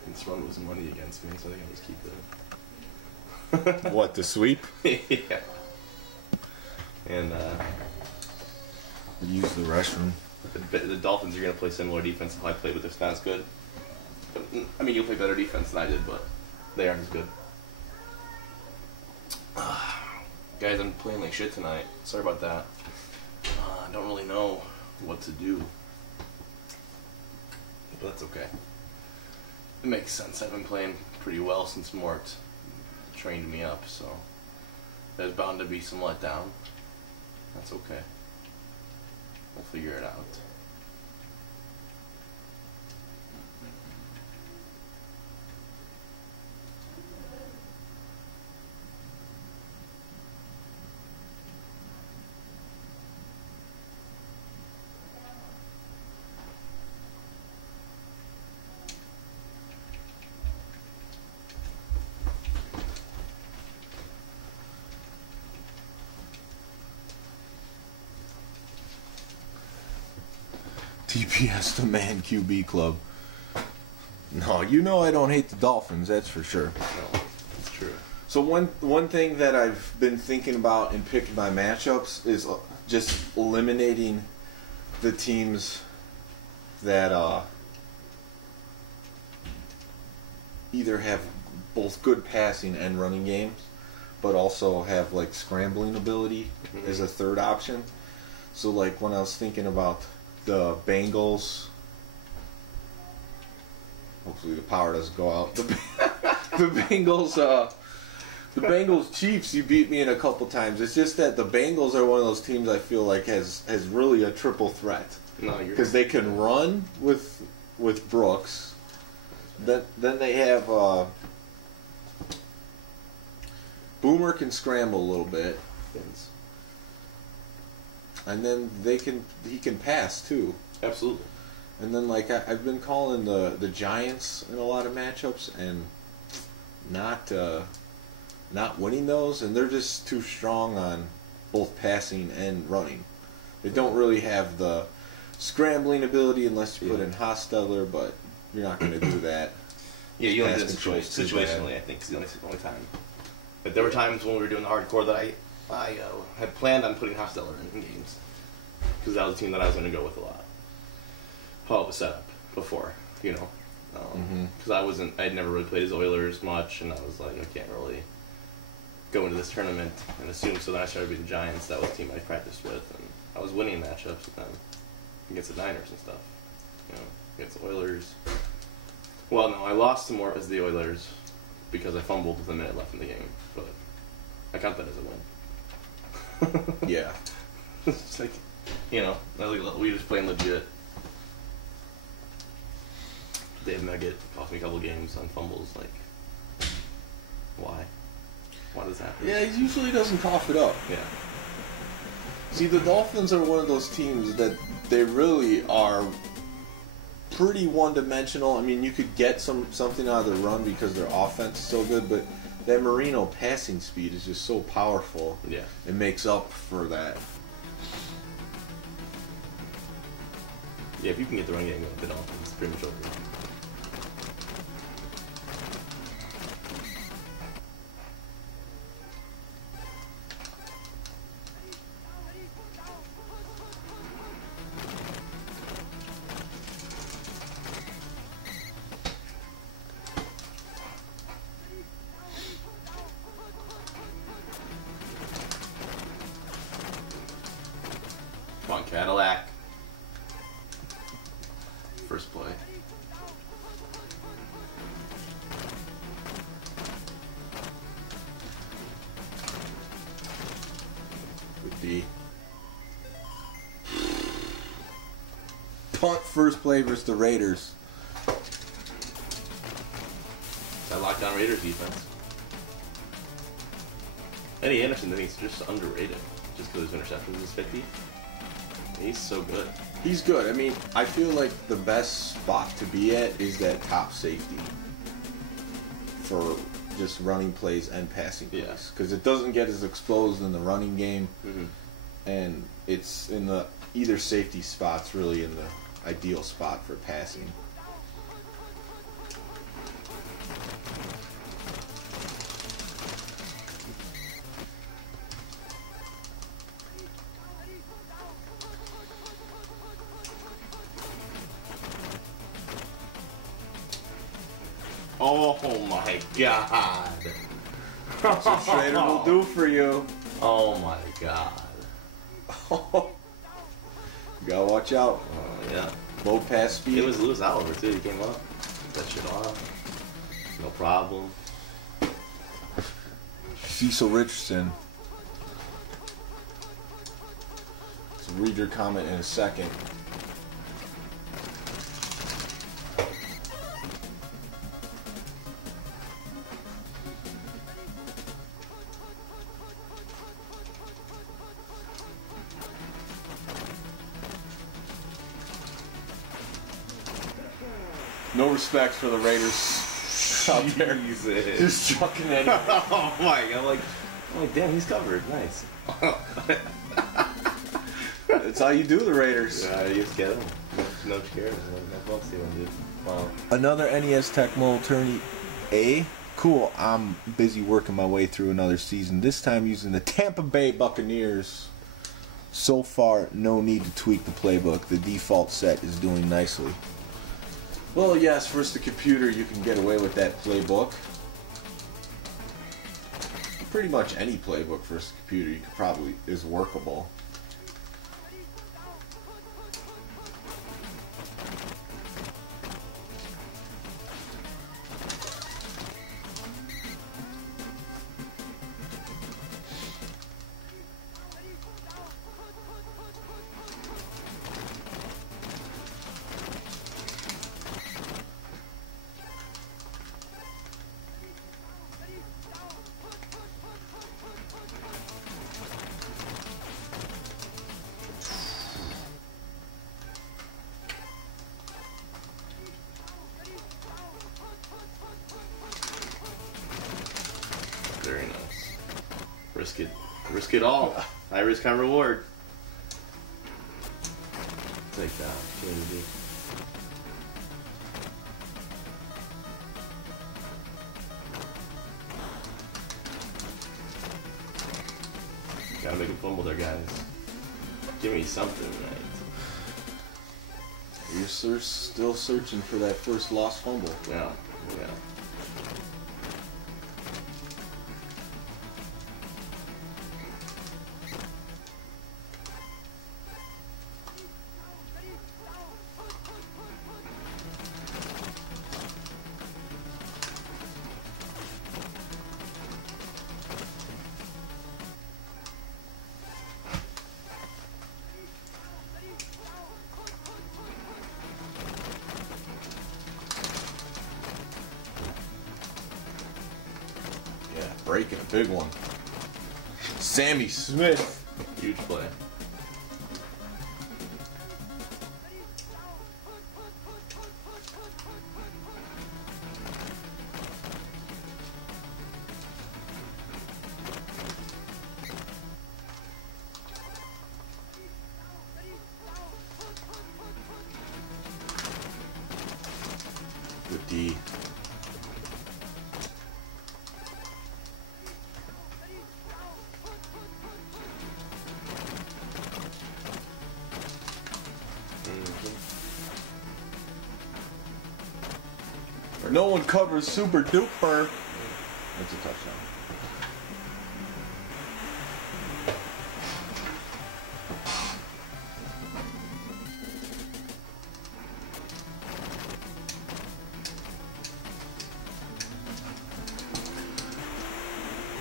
This run was money against me, so I think I'll just keep it. What, the sweep? Yeah. And Use the restroom. the Dolphins are going to play similar defense to how I played, but they're not as good. I mean, you'll play better defense than I did, but they aren't as good. Guys, I'm playing like shit tonight. Sorry about that. I don't really know what to do. But that's okay. It makes sense. I've been playing pretty well since Mort trained me up, so there's bound to be some letdown. That's okay. We'll figure it out. DPS the man QB club. No, you know I don't hate the Dolphins, that's for sure. No, it's true. So one thing that I've been thinking about in picking my matchups is just eliminating the teams that either have both good passing and running games, but also have like scrambling ability as a third option. So like when I was thinking about the Bengals, hopefully the power doesn't go out. The Bengals Chiefs, you beat me in a couple times. It's just that the Bengals are one of those teams I feel like has really a triple threat. No, you're because they can run with Brooks. Then they have Boomer can scramble a little bit. And then he can pass too. Absolutely. And then like I've been calling the Giants in a lot of matchups and not winning those, and they're just too strong on both passing and running. They don't really have the scrambling ability unless you put in Hostetler, but you're not going to do that. Yeah, you only did situationally. I think is the only time. But there were times when we were doing the hardcore that I had planned on putting Hostetler in games because that was the team that I was going to go with a lot. How it was set up before, you know, because I'd never really played as Oilers much, and I was like, I can't really go into this tournament and assume. So then I started beating the Giants. That was the team I practiced with, and I was winning matchups with them against the Niners and stuff, you know, against the Oilers. Well, no, I lost to Mort as the Oilers because I fumbled with a minute left in the game, but I count that as a win. Yeah. It's like, you know, we were just playing legit. Dave Meggett cost me a couple games on fumbles. Like, why? Why does that happen? Yeah, he usually doesn't cough it up. Yeah. See, the Dolphins are one of those teams that they really are pretty one-dimensional. I mean, you could get something out of the run because their offense is so good, but that Marino passing speed is just so powerful. Yeah. It makes up for that. Yeah, if you can get the run game with the Dolphins, it's pretty much over. Come on, Cadillac. First play. With the punt first play versus the Raiders. That lockdown Raiders defense. Eddie Anderson, I think, is just underrated. Just because his interceptions is 50. He's so good. He's good. I mean, I feel like the best spot to be at is that top safety for just running plays and passing plays. Yeah. Because it doesn't get as exposed in the running game, Mm-hmm. and it's in the either safety spot's really in the ideal spot for passing. Oh my god. That's what Schrader will do for you. Oh my god. You gotta watch out. Yeah. Low pass speed. It was Lewis Oliver too. He came up. That shit off. No problem. Cecil Richardson. So read your comment in a second. No respect for the Raiders out there. Jesus. Just chucking it. Oh my god. I'm like, damn, he's covered. Nice. That's how you do the Raiders. Yeah, you just get him. No scares. No fucks to him, dude. Wow. Another NES Tecmo Tourney A. Cool. I'm busy working my way through another season. This time using the Tampa Bay Buccaneers. So far, no need to tweak the playbook. The default set is doing nicely. Well, yes, versus the computer, you can get away with that playbook. Pretty much any playbook versus the computer, you could probably is workable. Very nice. Risk it all. High risk, high reward. Take that opportunity. Gotta make him fumble there, guys. Give me something, right? You're still searching for that first lost fumble. Yeah, yeah. Breaking a big one. Sammy Smith. Huge play. Good D. No one covers Super Duper. That's a touchdown.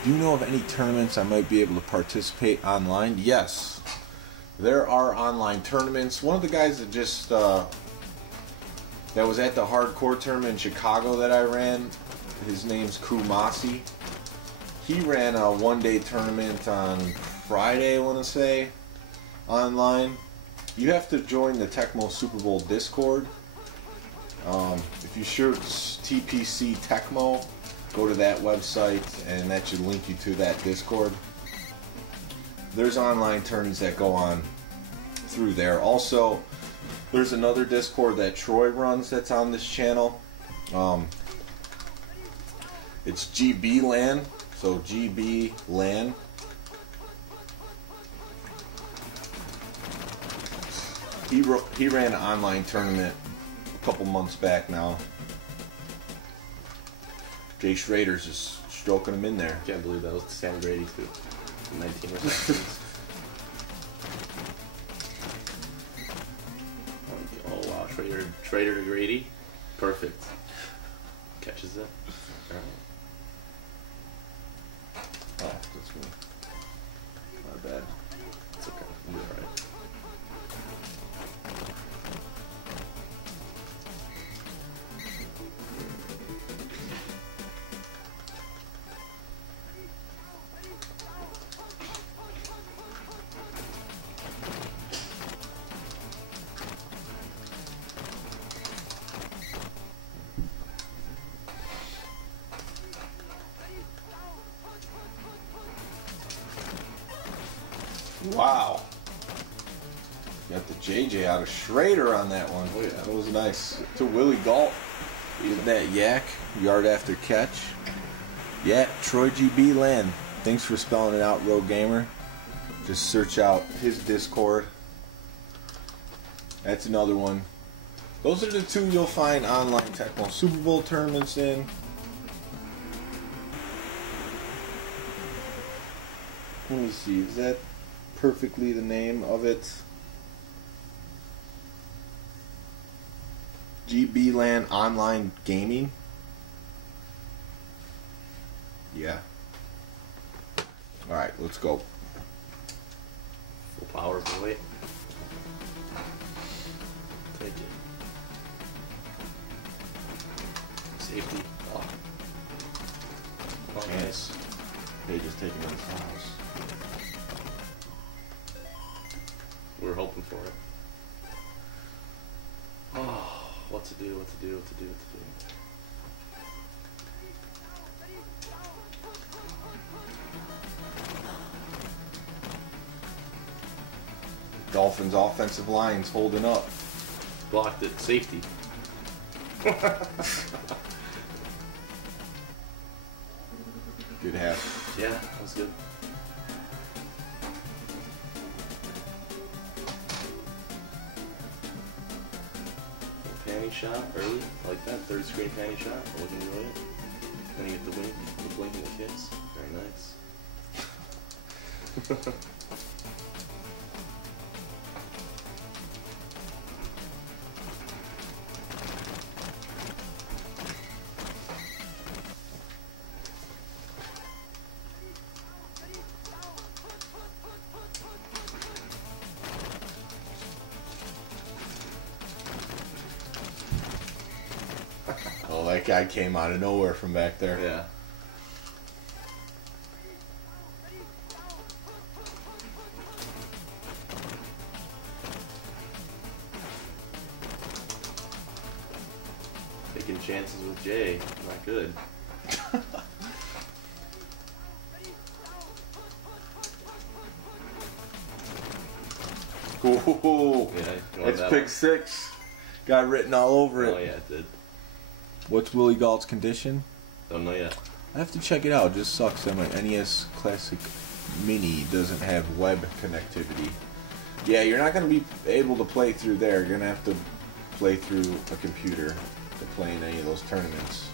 Do you know of any tournaments I might be able to participate online? Yes. There are online tournaments. One of the guys that just that was at the hardcore tournament in Chicago that I ran, his name's Kumasi. He ran a one-day tournament on Friday, I want to say, online. You have to join the Tecmo Super Bowl Discord. If you search TPC Tecmo, go to that website, and that should link you to that Discord. There's online tourneys that go on through there. Also, there's another Discord that Troy runs that's on this channel. It's GB LAN, so GB LAN. He ran an online tournament a couple months back now. Jay Schrader's just stroking him in there. Can't believe that was Sam Grady too. 19 receptions. Oh wow, Schrader to Grady. Perfect. Catches it. Alright. Oh, that's me. My bad. It's okay. We'll be alright. Wow. Got the JJ out of Schrader on that one. Oh, yeah. That was nice. To Willie Galt. Getting that yak. Yard after catch. Yeah, Troy GB LAN. Thanks for spelling it out, Road Gamer. Just search out his Discord. That's another one. Those are the two you'll find online Tecmo Super Bowl tournaments in. Let me see. Is that perfectly the name of it? GB LAN Online Gaming. Yeah. Alright, let's go. Full power, boy. Take it. Safety. Oh. Oh, nice. They just taking those fouls. We were hoping for it. Oh, what to do, what to do, what to do, what to do. Dolphins' offensive line's holding up. Blocked it. Safety. Good half. Yeah, that was good. Panty shot early. I like that. Third screen panty shot. I would enjoy it. Then you get the blink and the kiss. Very nice. Oh, that guy came out of nowhere from back there. Yeah. Taking chances with Jay. Not good. Ooh, Yeah, it's pick 6. Got written all over it. Oh yeah, it did. What's Willie Galt's condition? Don't know yet. I have to check it out. It just sucks that my NES Classic Mini doesn't have web connectivity. Yeah, you're not going to be able to play through there. You're going to have to play through a computer to play in any of those tournaments.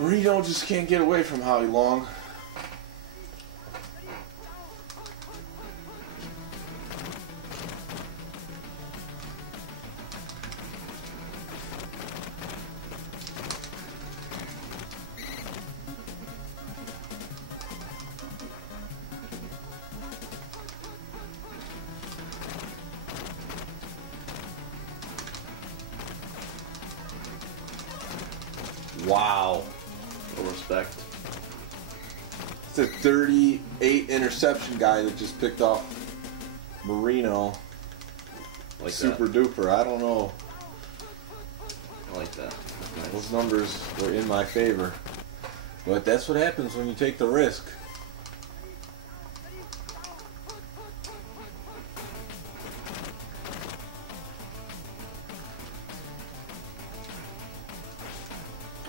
Reno just can't get away from Howie Long. Wow. Full respect. It's a 38 interception guy that just picked off Marino. Like Super that. duper. I don't know. I like that. Nice. Those numbers were in my favor. But that's what happens when you take the risk.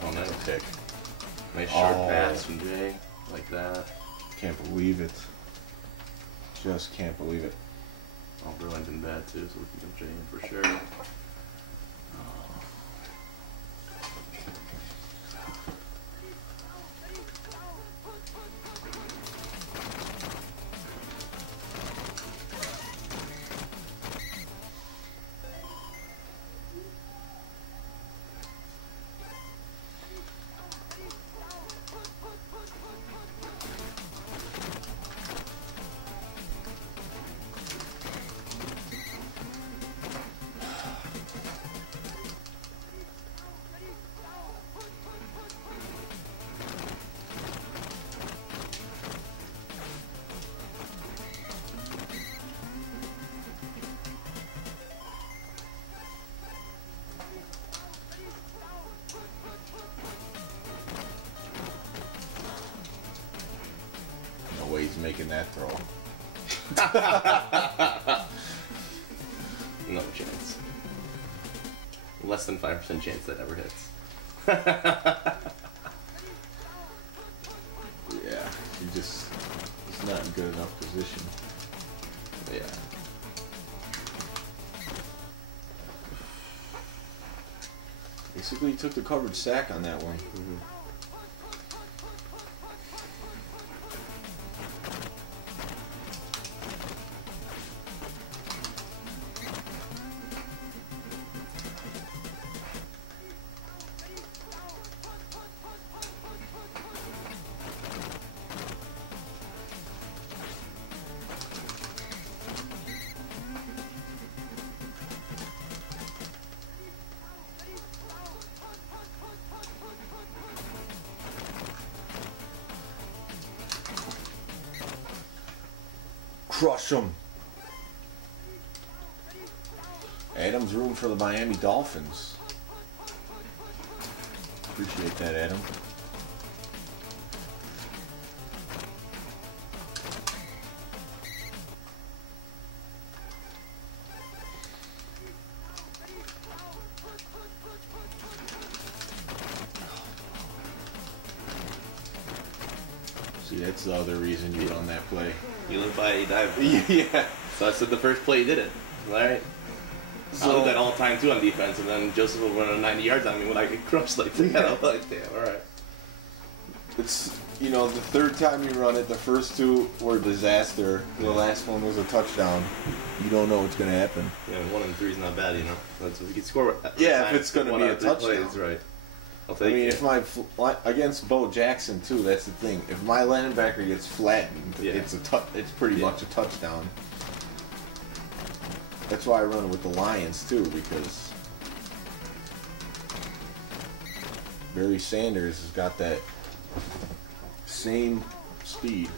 Oh, nice pick. Nice short pass from Jay. Like that. Can't believe it. Just can't believe it. Oh, Berlin's been bad too, so we can get Jay in for sure. No way he's making that throw. No chance. Less than 5% chance that ever hits. Yeah, he's not in good enough position. Yeah. Basically, he took the covered sack on that one. Mm-hmm. Crush him. Adam's rooting for the Miami Dolphins. Appreciate that, Adam. See, that's the other reason you run that play. You live by, you die by. Yeah. So I said the first play you did it. Alright? I do that all the time too on defense, and then Joseph will run 90 yards on me when I get crushed like that. I'm like, damn, alright. It's, you know, the third time you run it, the first two were a disaster. The last one was a touchdown. You don't know what's going to happen. Yeah, 1 and 3 is not bad, you know. That's what we can score. Yeah, if it's going to be a touchdown. Plays, right. I'll take I mean, it. if against Bo Jackson too, that's the thing. If my linebacker gets flattened, it's it's pretty much a touchdown. That's why I run with the Lions too, because Barry Sanders has got that same speed.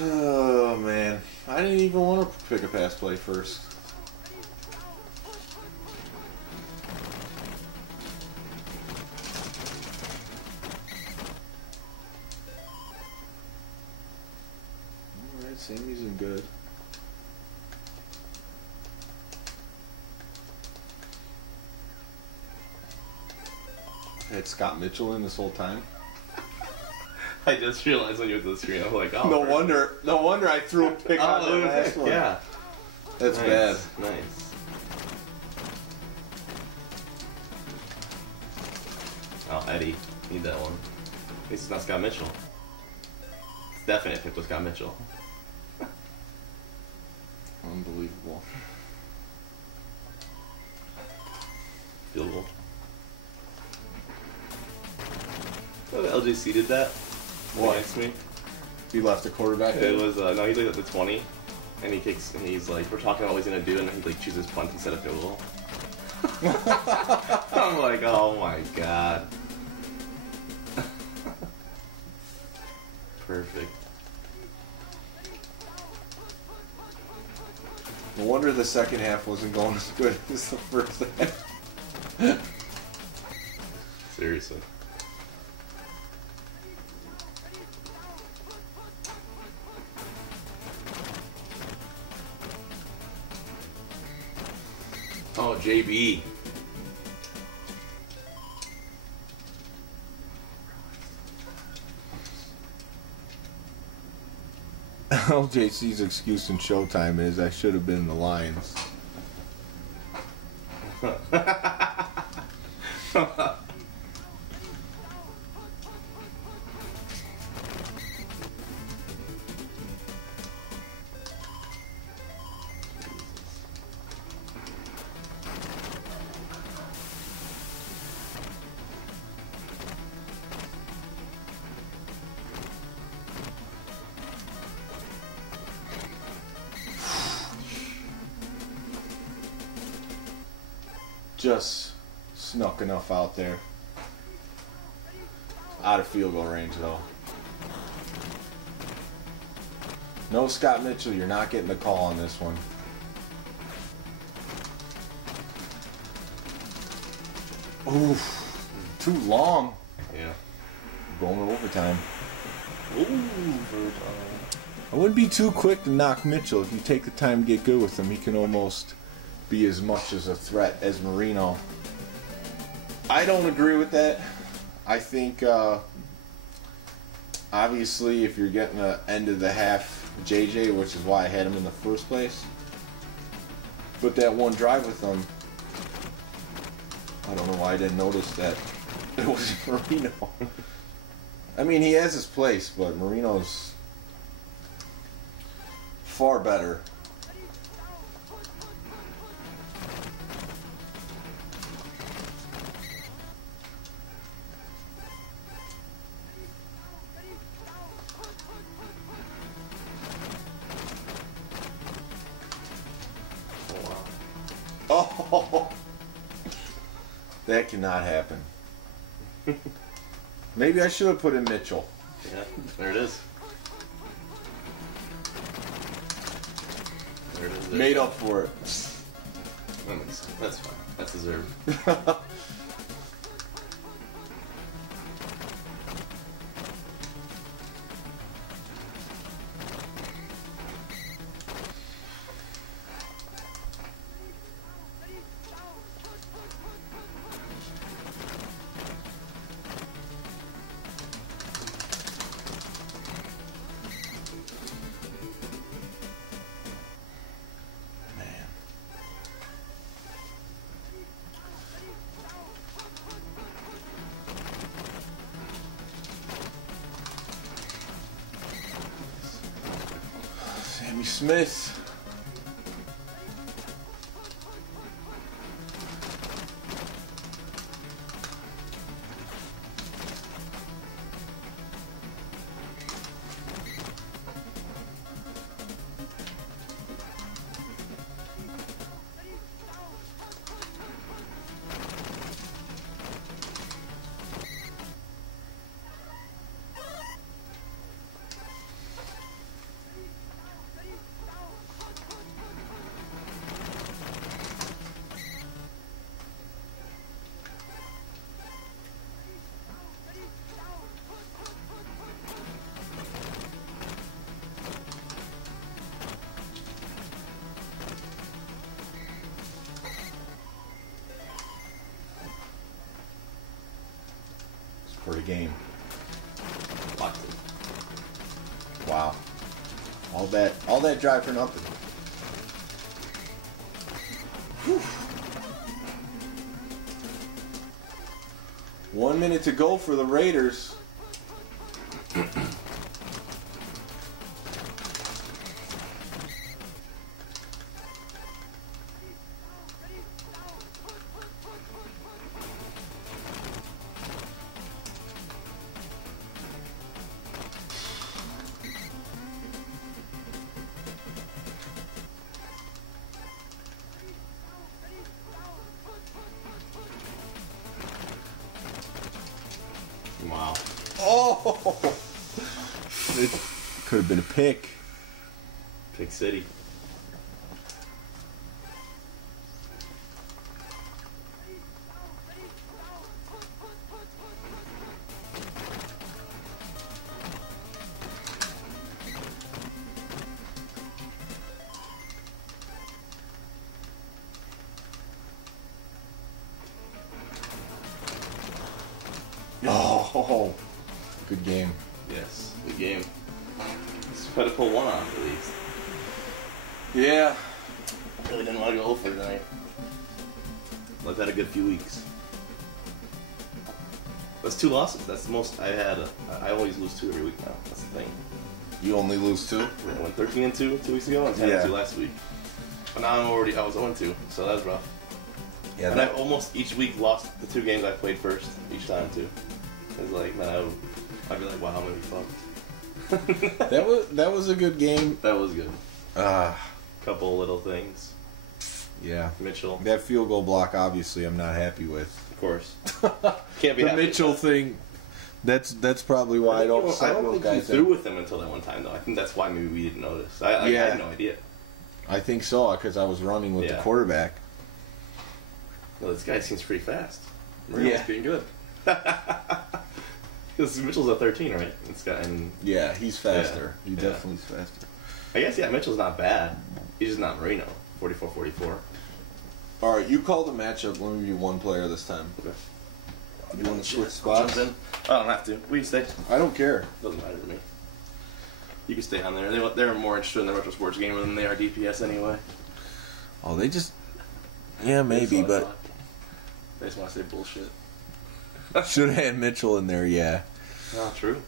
Oh man, I didn't even want to pick a pass play first. Alright, Sammy's in good. Had Scott Mitchell in this whole time. I just realized when you were at the screen, I'm like, oh. No wonder I threw a pick on the last one. Yeah. That's Nice. bad. Nice. Oh, Eddie. Need that one. At least it's not Scott Mitchell. It's definite if it was Scott Mitchell. Unbelievable. Field goal. Oh, the LJC did that. What? Against me. He left the quarterback. It was no, he looked at the 20, and he kicks, and he's like, we're talking about what he's gonna do, and then he like chooses punt instead of field goal. I'm like, oh my god. Perfect. No wonder the second half wasn't going as good as the first half. Seriously. Oh, JB. LJC's excuse in Showtime is I should have been in the Lions. Just snuck enough out there. Out of field goal range though. No Scott Mitchell, you're not getting the call on this one. Oof, too long. Yeah. Going to overtime. Ooh, I wouldn't be too quick to knock Mitchell. If you take the time to get good with him, he can almost be as much as a threat as Marino. I don't agree with that. I think obviously if you're getting the end of the half JJ, which is why I had him in the first place, but that one drive with him, I don't know why I didn't notice that it was Marino. I mean, he has his place, but Marino's far better. Oh, that cannot happen. Maybe I should have put in Mitchell. yeah, there it is. There it is. Made up for it. That makes sense. That's fine. That's deserved. Sammy Smith. For the game. Locked it. Wow. All that drive for nothing. Whew. 1 minute to go for the Raiders. It could have been a pick. Pick City. Oh, good game. Yes, good game. Let's try to pull one off at least. Yeah. Really didn't want to go for tonight. I've had a good few weeks. That's 2 losses. That's the most I had. I always lose 2 every week now. That's the thing. You only lose 2? I went 13-2 2 weeks ago and 10-2 last week. But now I was 0-2, so that was rough. Yeah, and I almost each week lost the 2 games I played first each time too. It's like, man, I'd be like, wow, I'm gonna be fucked. that was a good game. That was good. Ah, Couple little things. yeah. Mitchell, That field goal block, obviously, I'm not happy with. of course. Can't be The happy Mitchell with that. thing. That's probably why I don't. I don't think he guys threw with him until that one time though. I think that's why maybe we didn't notice. I had no idea. I think so because I was running with the quarterback. Well, this guy seems pretty fast. Marino's being good. Because Mitchell's a 13, right? Yeah, he's faster. He definitely is faster. I guess, Mitchell's not bad. He's just not Marino. 44-44. All right, you call the matchup. Let me be one player this time. Okay. You want to switch spots? I don't have to. We can stay. I don't care. Doesn't matter to me. You can stay on there. They're more interested in the retro sports gamer than they are DPS anyway. Oh, they just... Yeah, maybe, but... They just want to say bullshit. Should have had Mitchell in there, yeah. Oh, true.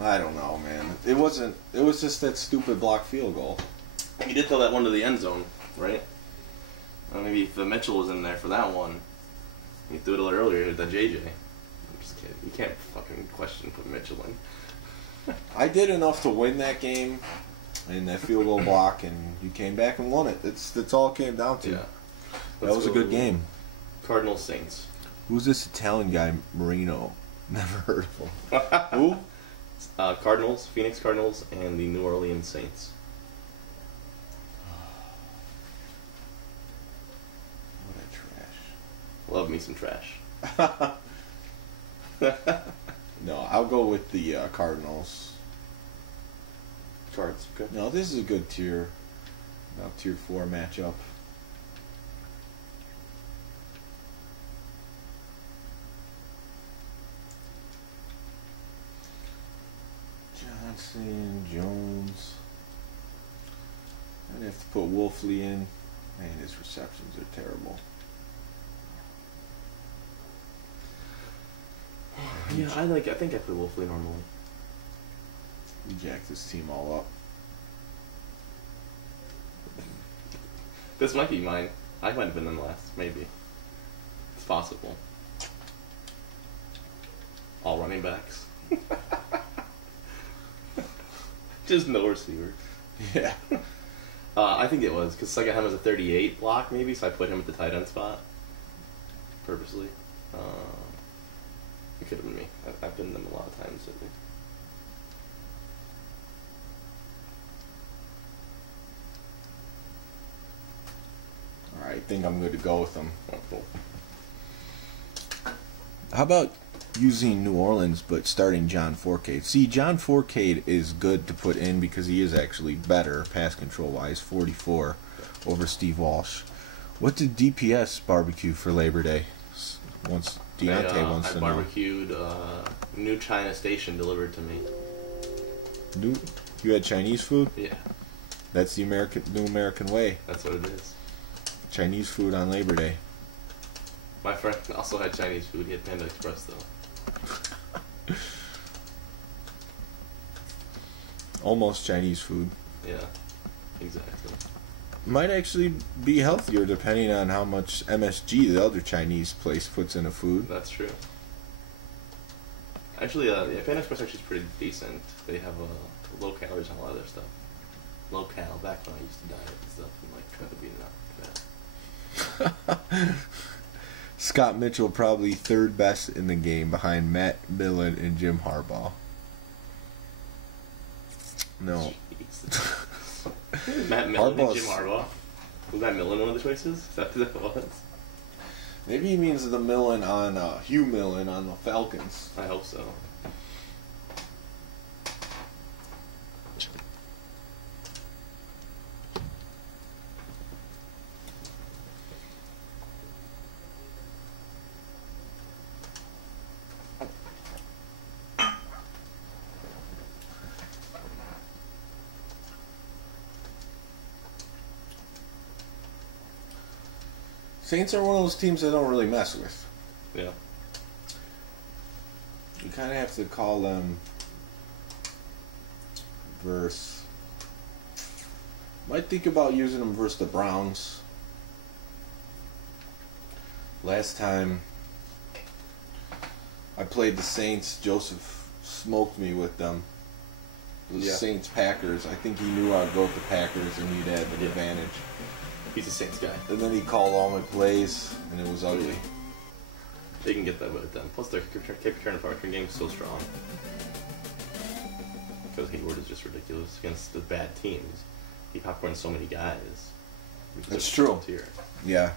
I don't know, man. It wasn't... It was just that stupid block field goal. He did throw that one to the end zone, right? Well, maybe if the Mitchell was in there for that one, he threw it a little earlier, the JJ. I'm just kidding. You can't fucking question put Mitchell in. I did enough to win that game in that field goal block, and you came back and won it. That's all it came down to. Yeah. That was a good game. Cardinals Saints. Who's this Italian guy, Marino? Never heard of him. Who? Cardinals, Phoenix Cardinals, and the New Orleans Saints. What a trash. Love me some trash. No, I'll go with the Cardinals. Cards, okay. No, this is a good tier 4 matchup. Johnson, Jones. I'd have to put Wolfley in. Man, his receptions are terrible. Yeah, I think I play Wolfley normally. We jacked this team all up. This might be mine. I might have been in last, maybe. It's possible. All running backs. Just no receiver. Yeah. I think it was, because Sugaham was a 38 block, maybe, so I put him at the tight end spot. Purposely. It could have been me. I've been them a lot of times. Alright, I think I'm good to go with them. Oh, cool. How about using New Orleans but starting John Fourcade? See, John Fourcade is good to put in because he is actually better pass control wise, 44 over Steve Walsh. What did DPS barbecue for Labor Day? Once Deontay wants to know. I barbecued New China Station delivered to me. You had Chinese food? Yeah. That's the new American way. That's what it is. Chinese food on Labor Day. My friend also had Chinese food. He had Panda Express, though. Almost Chinese food. Yeah, exactly. Might actually be healthier depending on how much MSG the other Chinese place puts in a food. That's true. Actually, Panda Express actually is pretty decent. They have low calories on a lot of their stuff. Low cal, back when I used to diet and stuff, and like try to be not that. Scott Mitchell probably third best in the game behind Matt Millen and Jim Harbaugh. No. Matt Millen and Jim Harbaugh. Was Matt Millen one of the choices? Is that who that was? Maybe he means the Millen on Hugh Millen on the Falcons. I hope so. Saints are one of those teams I don't really mess with. Yeah. You kind of have to call them versus... Might think about using them versus the Browns. Last time I played the Saints, Joseph smoked me with them. The Saints-Packers. I think he knew I'd go with the Packers and he'd have an advantage. He's a Saints guy. And then he called all my plays, and it was ugly. They can get that with them. Plus, their kick return and return game is so strong. Because Hayward is just ridiculous against the bad teams. He popcorns so many guys. That's true. Here. Yeah.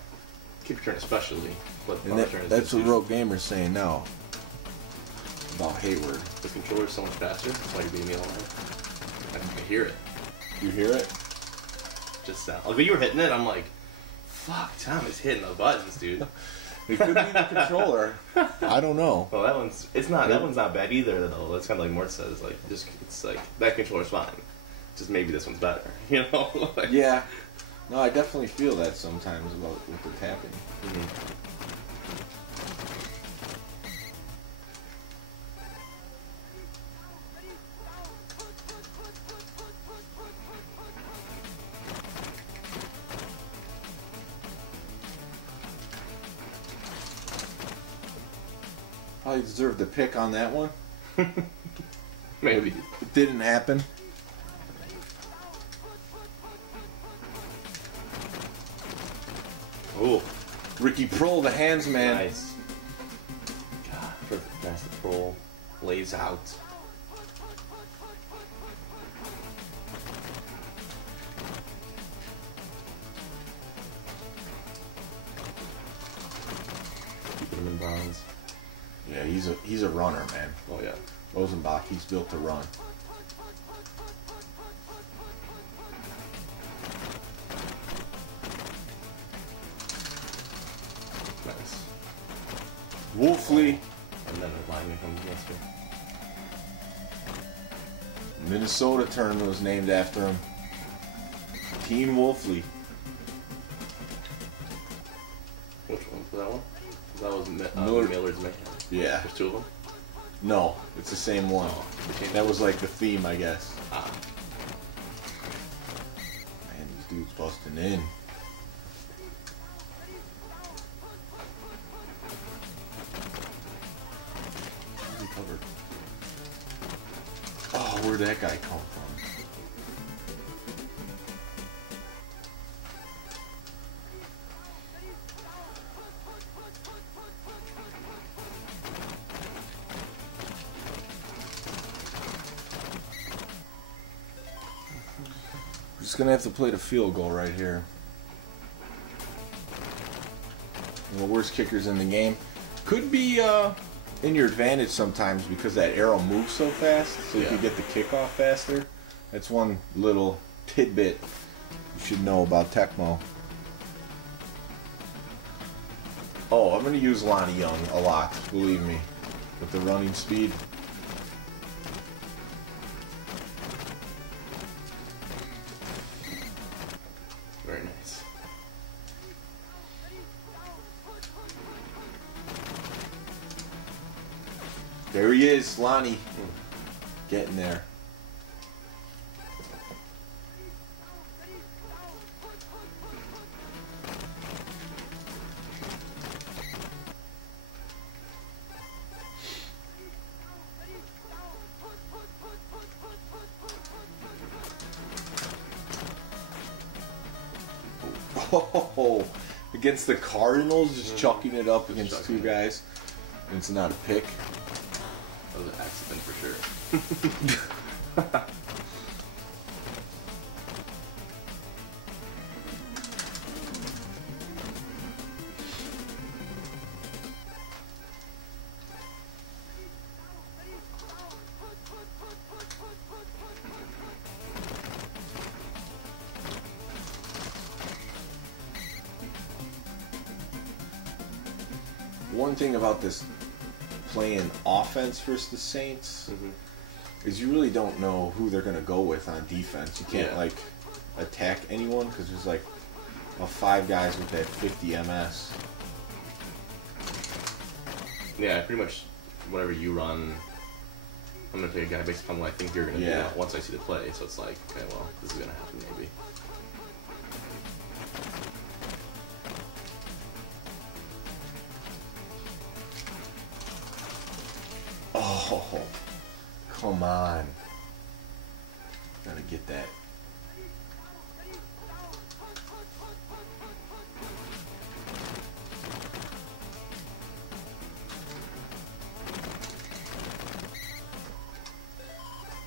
Kick return especially. But and that's what Rogue Gamer's saying now. About Hayward. The controller's so much faster. That's why you're beating me all night. I can hear it. You hear it? Just sound. Like when you were hitting it, I'm like, fuck, Tom is hitting the buttons, dude. It could be the controller. I don't know. Well, that one's not bad either, though. That's kind of like Mort says. Like, it's like that controller's fine. Just maybe this one's better. You know? Like, yeah. No, I definitely feel that sometimes about with the tapping. Mm-hmm. I deserved a pick on that one. Maybe. It didn't happen. Oh. Ricky Prohl, the hands man. Nice. God, perfect pass to Prohl. Lays out. Keeping him in bounds. Yeah, he's a runner, man. Oh yeah. Rosenbach, he's built to run. Nice. Wolfley. And then the lineman comes against me. Minnesota turn was named after him. Team Wolfley. Which one was that one? That was Millard's man. Yeah. There's two of them? No, it's the same one. Oh, that was like the theme, I guess. Ah. Man, these dudes busting in. He covered. Oh, where'd that guy come from? Just gonna have to play the field goal right here. One of the worst kickers in the game. Could be in your advantage sometimes because that arrow moves so fast, so you can get the kickoff faster. That's one little tidbit you should know about Tecmo. Oh, I'm gonna use Lonnie Young a lot, believe me, with the running speed. Very nice. There he is, Lonnie. Getting there. Oh, the against the Cardinals, just chucking it up against two guys. And it's not a pick. That was an accident for sure. One thing about this playing offense versus the Saints is you really don't know who they're going to go with on defense. You can't like attack anyone because there's like 5 guys with that 50 MS. Yeah, pretty much whatever you run, I'm going to take a guy based upon what I think you're going to do once I see the play. So it's like, okay, well, this is going to happen maybe. Oh, come on. Gotta get that.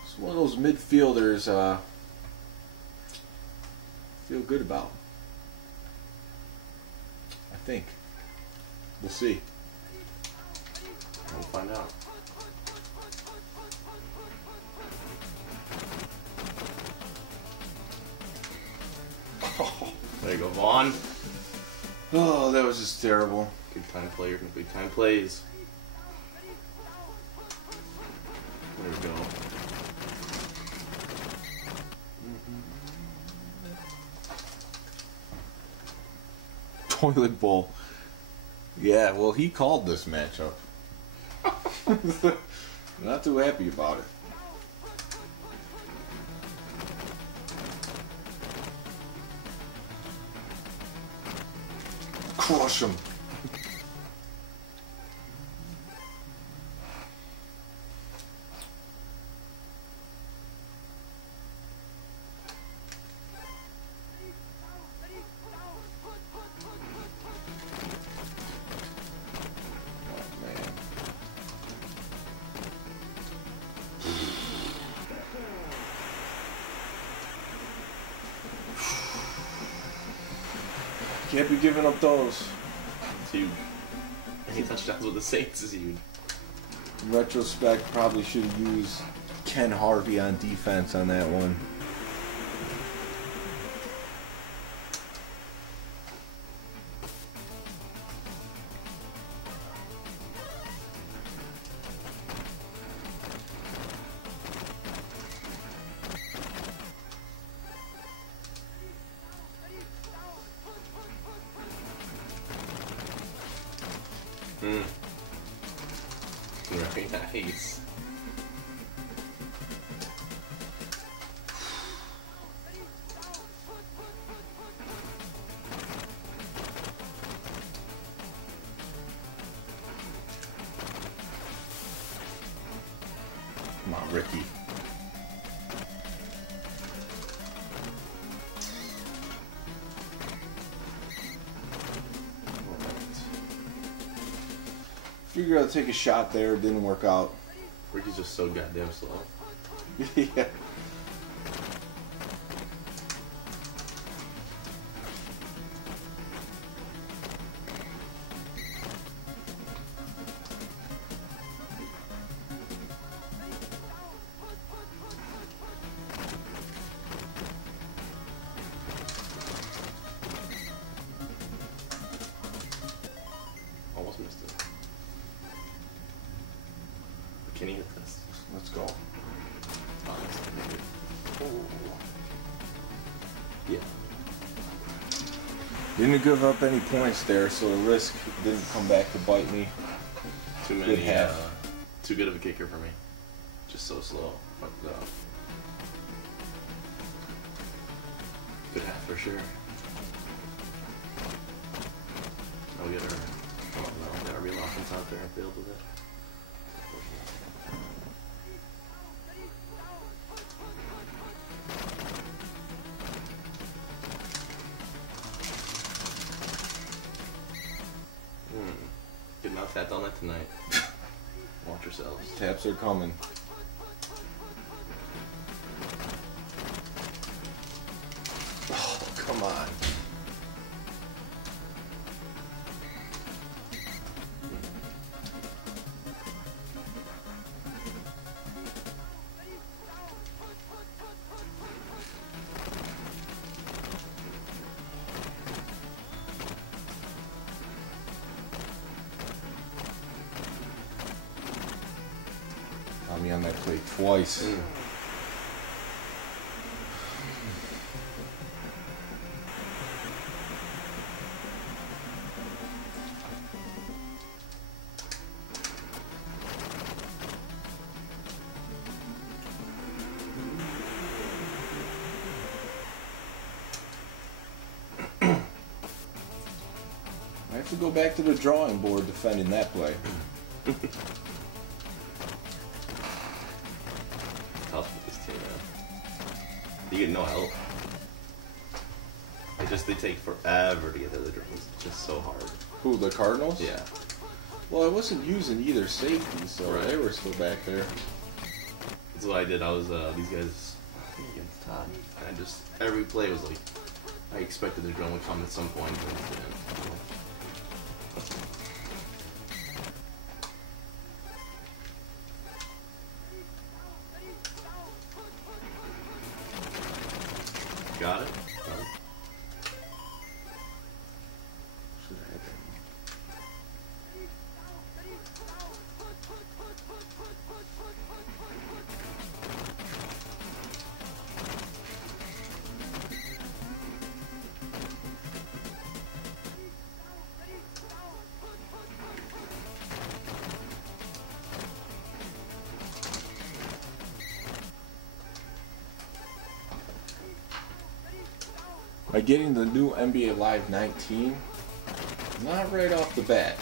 It's one of those midfielders feel good about. I think. We'll see. We'll find out. There you go, Vaughn. Oh, that was just terrible. Big time player, big time plays. There we go. Toilet bowl. Yeah, well, he called this matchup. Not too happy about it. Crush him. Can't be giving up those. It's huge. Any touchdowns with the Saints is huge. In retrospect, probably should have used Ken Harvey on defense on that one. Very nice. Come on, Ricky. Figured I'd take a shot there, didn't work out. Ricky's just so goddamn slow. Yeah. Almost missed it. Can he hit this? Let's go. Yeah. Didn't give up any points there, so the risk didn't come back to bite me. Too many. Too good of a kicker for me. Just so slow. Fucked up. Good half for sure. Oh, we got our. Come on, no, we got our real offense out there and failed with it. tapped all night tonight. Watch yourselves. Taps are coming. Oh, come on. Got me on that play twice. I have to go back to the drawing board defending that play. Tough with this team, man. You get no help. They take forever to get to the drums. It's just so hard. Who, the Cardinals? Yeah. Well, I wasn't using either safety, so Right. they were still back there. That's what I did. I was these guys I think against Todd, and I just every play was like I expected the drum would come at some point. But it didn't. Got it. Should have had that. By getting the new NBA Live 19, not right off the bat.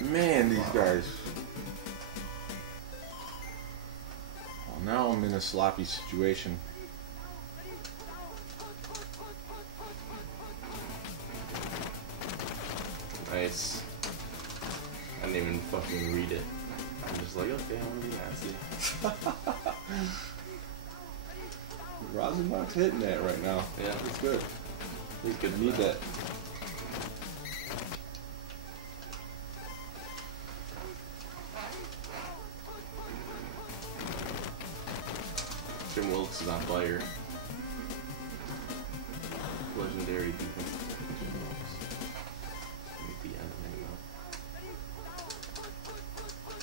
Man, these guys. Well, now I'm in a sloppy situation. Nice. I didn't even fucking read it. I'm just like, okay, I want to be nasty. Rosenbach's hitting that right now. Yeah. It's good. He's good. I need that. Jim Wilkes is on fire. Legendary defense. Jim Wilkes. Make the end right now.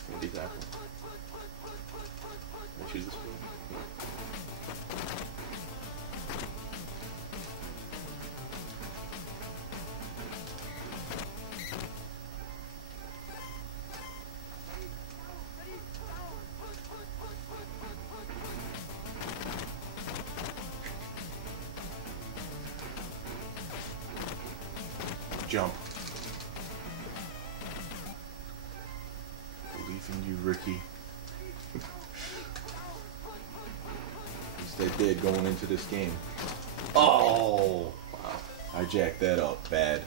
Maybe tackle. Can I choose this one? No. Jump. Believe in you, Ricky. At least they did going into this game. Oh! Wow. I jacked that up bad.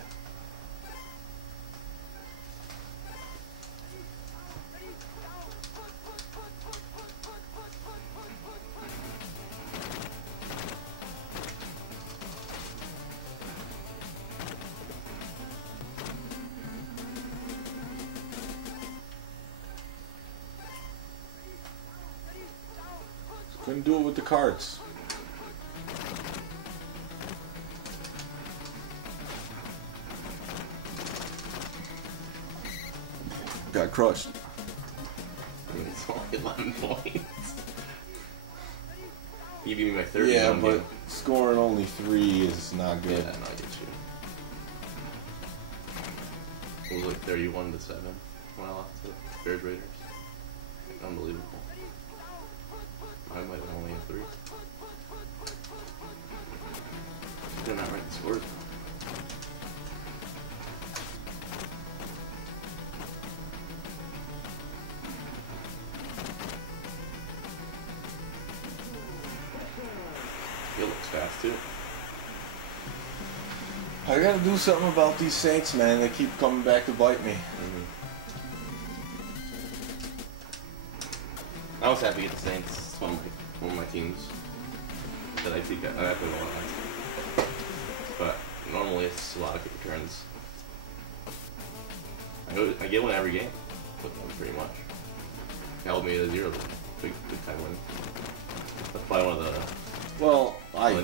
Couldn't do it with the cards. Got crushed. I mean, it's only 11 points. You beat me by 30. Yeah, don't but you? scoring only 3 is not good. Yeah, no, I get you. It was like 31-7 when I lost to Bears Raiders. Unbelievable. I might have only had 3. They're not right the scores. too. I gotta do something about these Saints, man. They keep coming back to bite me. Mm-hmm. I was happy to get the Saints. It's one of my teams that I think I play well against. But normally it's a lot of quick returns. I get one every game with them pretty much. Held me to 0, big time win. That's probably one of the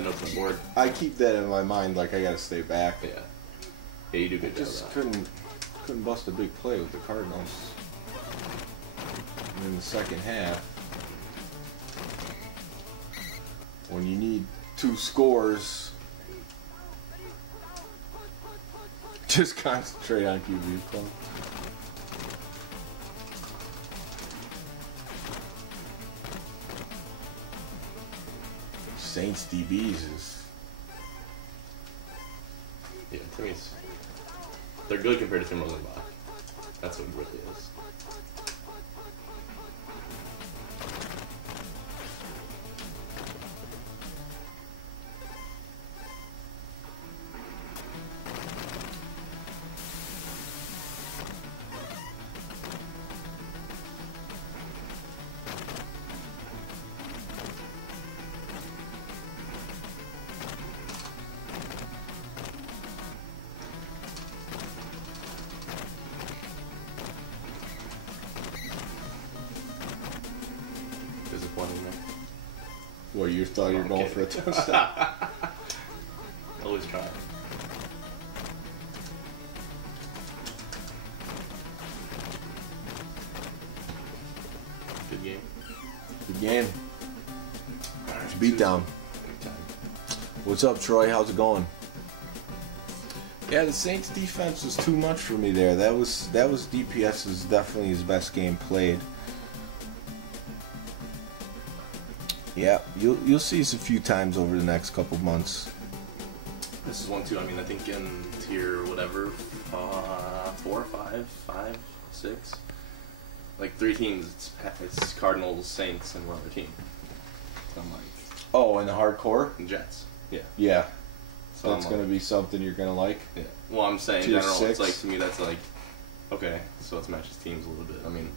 notes on the board. I keep that in my mind, like I gotta stay back. Yeah, you do a good job. Just couldn't bust a big play with the Cardinals in the second half. When you need 2 scores, just concentrate on QB play. Saints DBs is... Yeah, to me they're good compared to Tim Rosenbach. That's what it really is. What, you thought you were going for a touchdown? Always try. Good game. Good game. Beat down. What's up, Troy? How's it going? Yeah, the Saints defense was too much for me there. That was DPS's definitely his best game played. Yeah, you'll see us a few times over the next couple months. This is one too. I mean, I think in tier whatever, 4, 5, 6, like 3 teams. It's Cardinals, Saints, and one other team. So I'm like, oh, and the hardcore and Jets. Yeah. Yeah. So that's gonna be something you're gonna like. Yeah. Well, I'm saying in tier general, 6. it's like to me that's like, okay, so let's match his teams a little bit. I mean,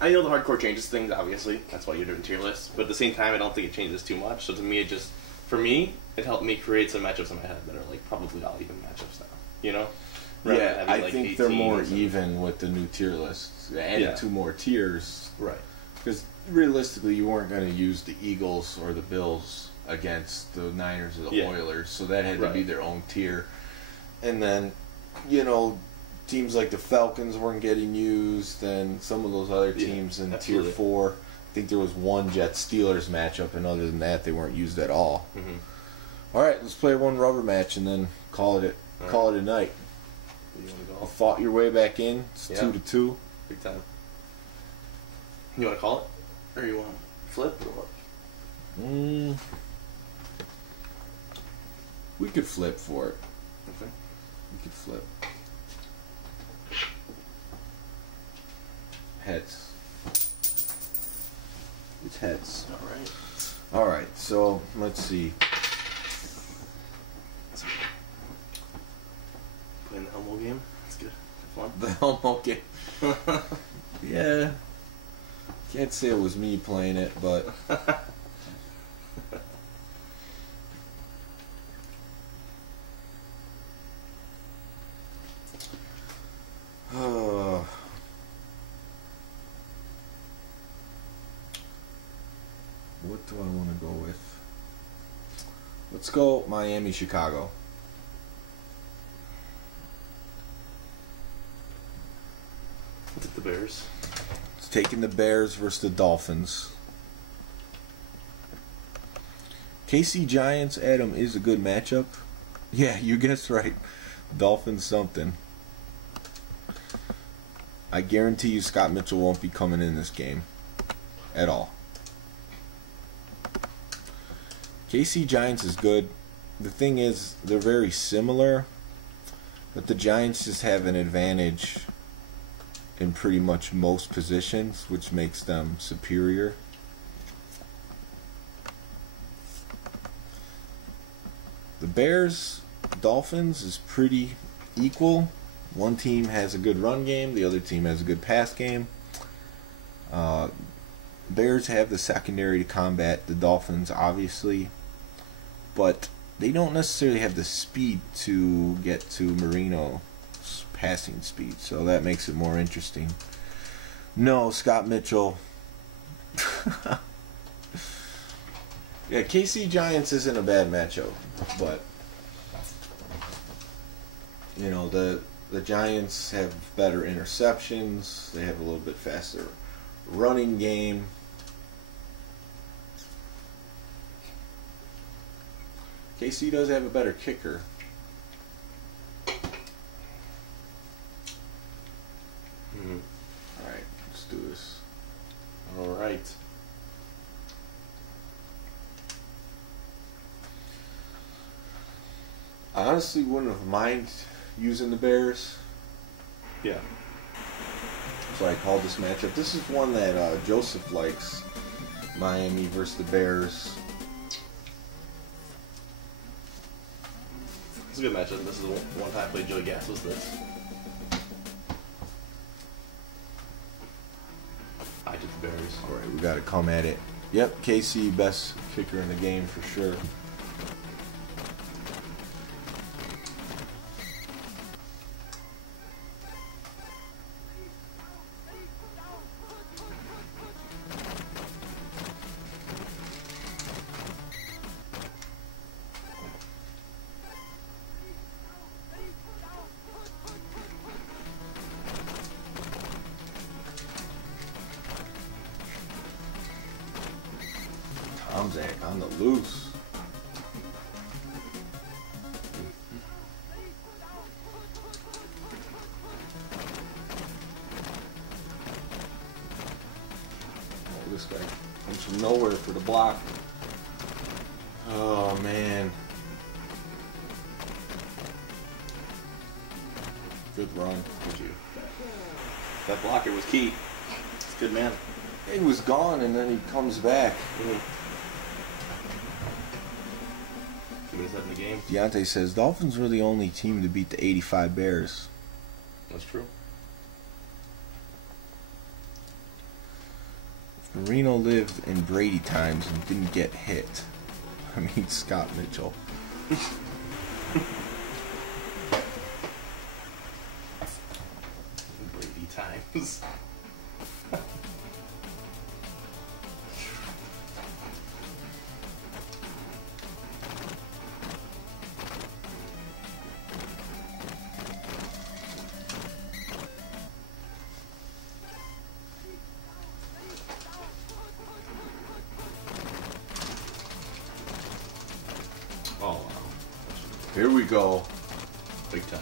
I know the hardcore changes things, obviously. That's why you're doing tier lists. But at the same time, I don't think it changes too much. So to me, it helped me create some matchups in my head that are like probably all even matchups now. You know? Yeah, I think they're more even with the new tier lists. Added 2 more tiers. Right. Because realistically, you weren't going to use the Eagles or the Bills against the Niners or the Oilers. So that had to be their own tier. And then, teams like the Falcons weren't getting used, and some of those other teams in tier 4. I think there was one Jets-Steelers matchup, and other than that, they weren't used at all. Mm-hmm. All right, let's play one rubber match and then call it a night. You want to go? You fought your way back in. It's 2-2. Big time. You want to call it, or you want to flip, or what? We could flip for it. Okay. We could flip. Heads. It's heads. All right. So let's see. Playing the Elmo game. That's good. Fun. The Elmo game. Yeah. Can't say it was me playing it, but. What do I want to go with? Let's go Miami, Chicago. I'll take the Bears. It's taking the Bears versus the Dolphins. KC Giants, Adam, is a good matchup. Yeah, you guessed right. Dolphins something. I guarantee you Scott Mitchell won't be coming in this game. At all. KC Giants is good. The thing is, they're very similar, but the Giants just have an advantage in pretty much most positions, which makes them superior. The Bears Dolphins is pretty equal. One team has a good run game, the other team has a good pass game. Bears have the secondary to combat the Dolphins, obviously, but they don't necessarily have the speed to get to Marino's passing speed, so that makes it more interesting. No, Scott Mitchell. Yeah, KC Giants isn't a bad matchup, but you know, the Giants have better interceptions, they have a little bit faster running game. KC does have a better kicker. Alright, let's do this. Alright. I honestly wouldn't have minded using the Bears. Yeah. So I called this matchup. This is one that Joseph likes. Miami versus the Bears. It's a good matchup. This is one time I played Joey Gas was this. I took the Bears. Alright, we gotta come at it. Yep, KC, best kicker in the game for sure. Tom's on the loose. Oh, this guy comes from nowhere for the block. Oh, man. Good run. Thank you. That blocker was key. It's a good man. He was gone and then he comes back. 2 minutes left in the game. Deontay says Dolphins were the only team to beat the 85 Bears. That's true. If Marino lived in Brady times and didn't get hit. I mean, Scott Mitchell. Brady times. Oh, wow. Here we go. Big time.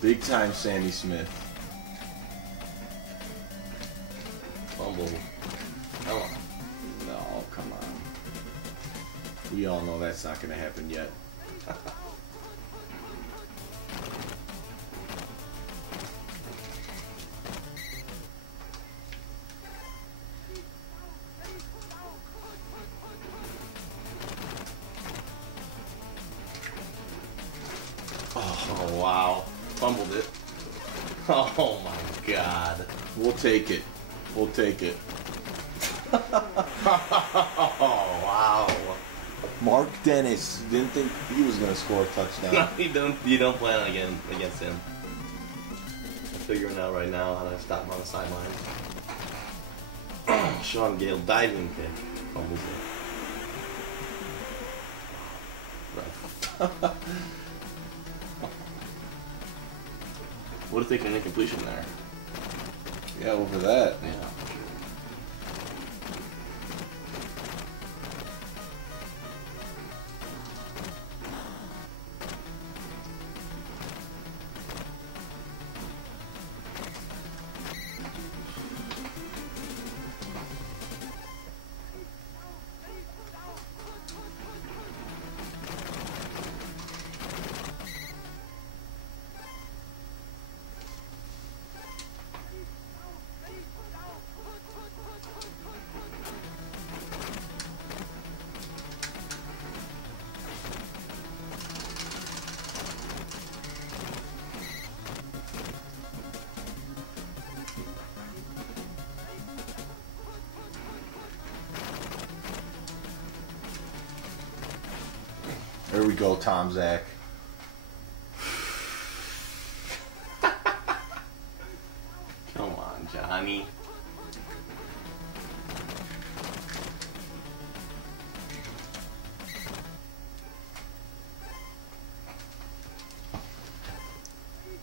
Big time Sammy Smith. Fumble. Oh. No, come on. We all know that's not going to happen yet. Oh, wow. Fumbled it. Oh, my God. We'll take it. We'll take it. Oh, wow. Mark Dennis didn't think he was going to score a touchdown. No, you don't plan on against him. I'm figuring out right now how to stop him on the sideline. Sean Gale diving kick. Fumbles it. Right. Would have taken an incompletion there. Yeah, over that. Yeah. Here we go, Tom Zach. Come on, Johnny.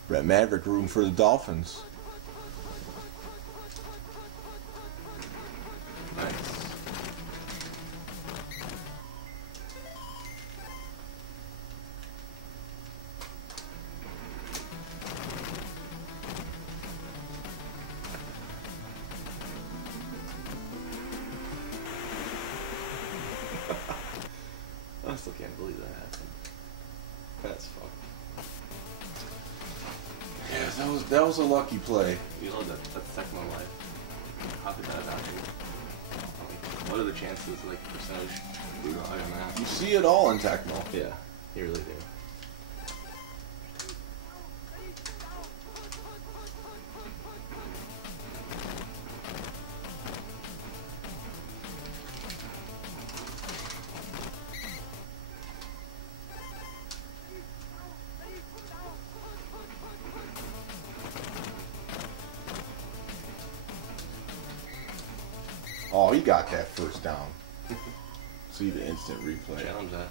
Brett Maverick rooting for the Dolphins. Nice. I still can't believe that happened. That's fucked. Yeah, that was a lucky play. You know that's Tecmo life. How could that have happened? Like, what are the chances, like percentage? Brutal, I don't know. You see it all in Tecmo. Yeah, you really do. Oh, he got that first down. See the instant replay. Challenge that.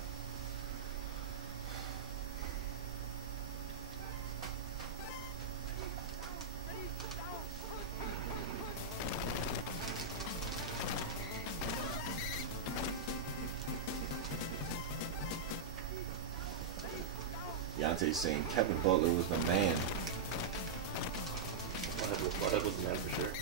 Deontay's saying Kevin Butler was the man. What was the man for sure?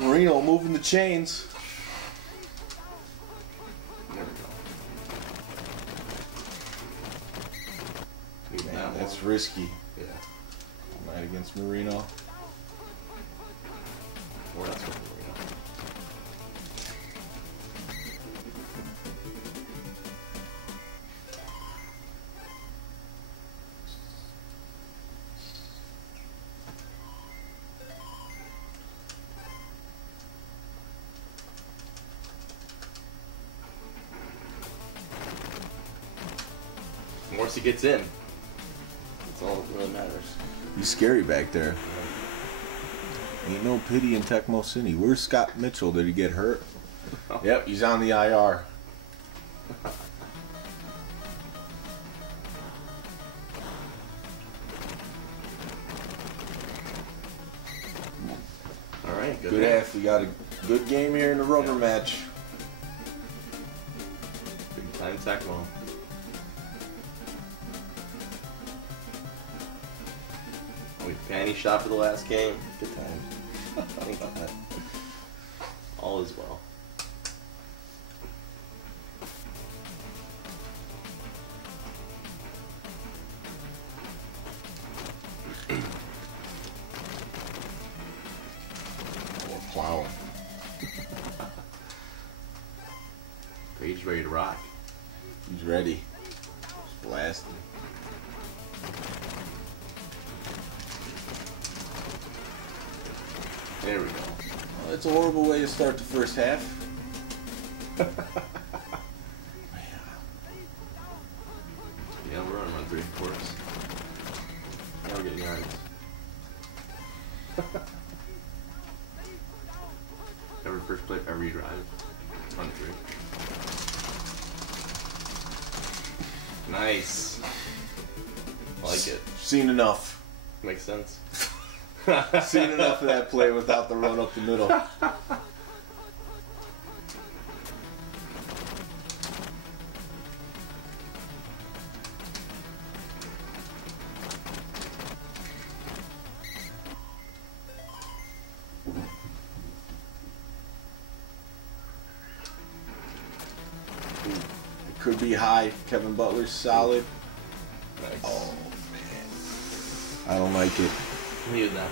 Marino moving the chains. There we go. Man, that's risky. Yeah. Night against Marino. Or that's what Marino. Once he gets in, that's all that really matters. He's scary back there. Ain't no pity in Tecmo City. Where's Scott Mitchell? Did he get hurt? Oh. Yep, he's on the IR. All right, Good half. We got a good game here in the rubber match. Big time Tecmo. We panty shot for the last game. Good time. Think about that. All is well. Oh, plowing. Paige ready to rock. He's ready. He's blasting. There we go. Well, it's a horrible way to start the first half. Yeah, we're on run 3/4. Now we're getting yards. Every first play, every drive. Run 3. Nice. I like it. Seen enough. Makes sense. Seen enough of that play without the run up the middle. could be high. Kevin Butler's solid. Nice. Oh, man. I don't like it. Needed that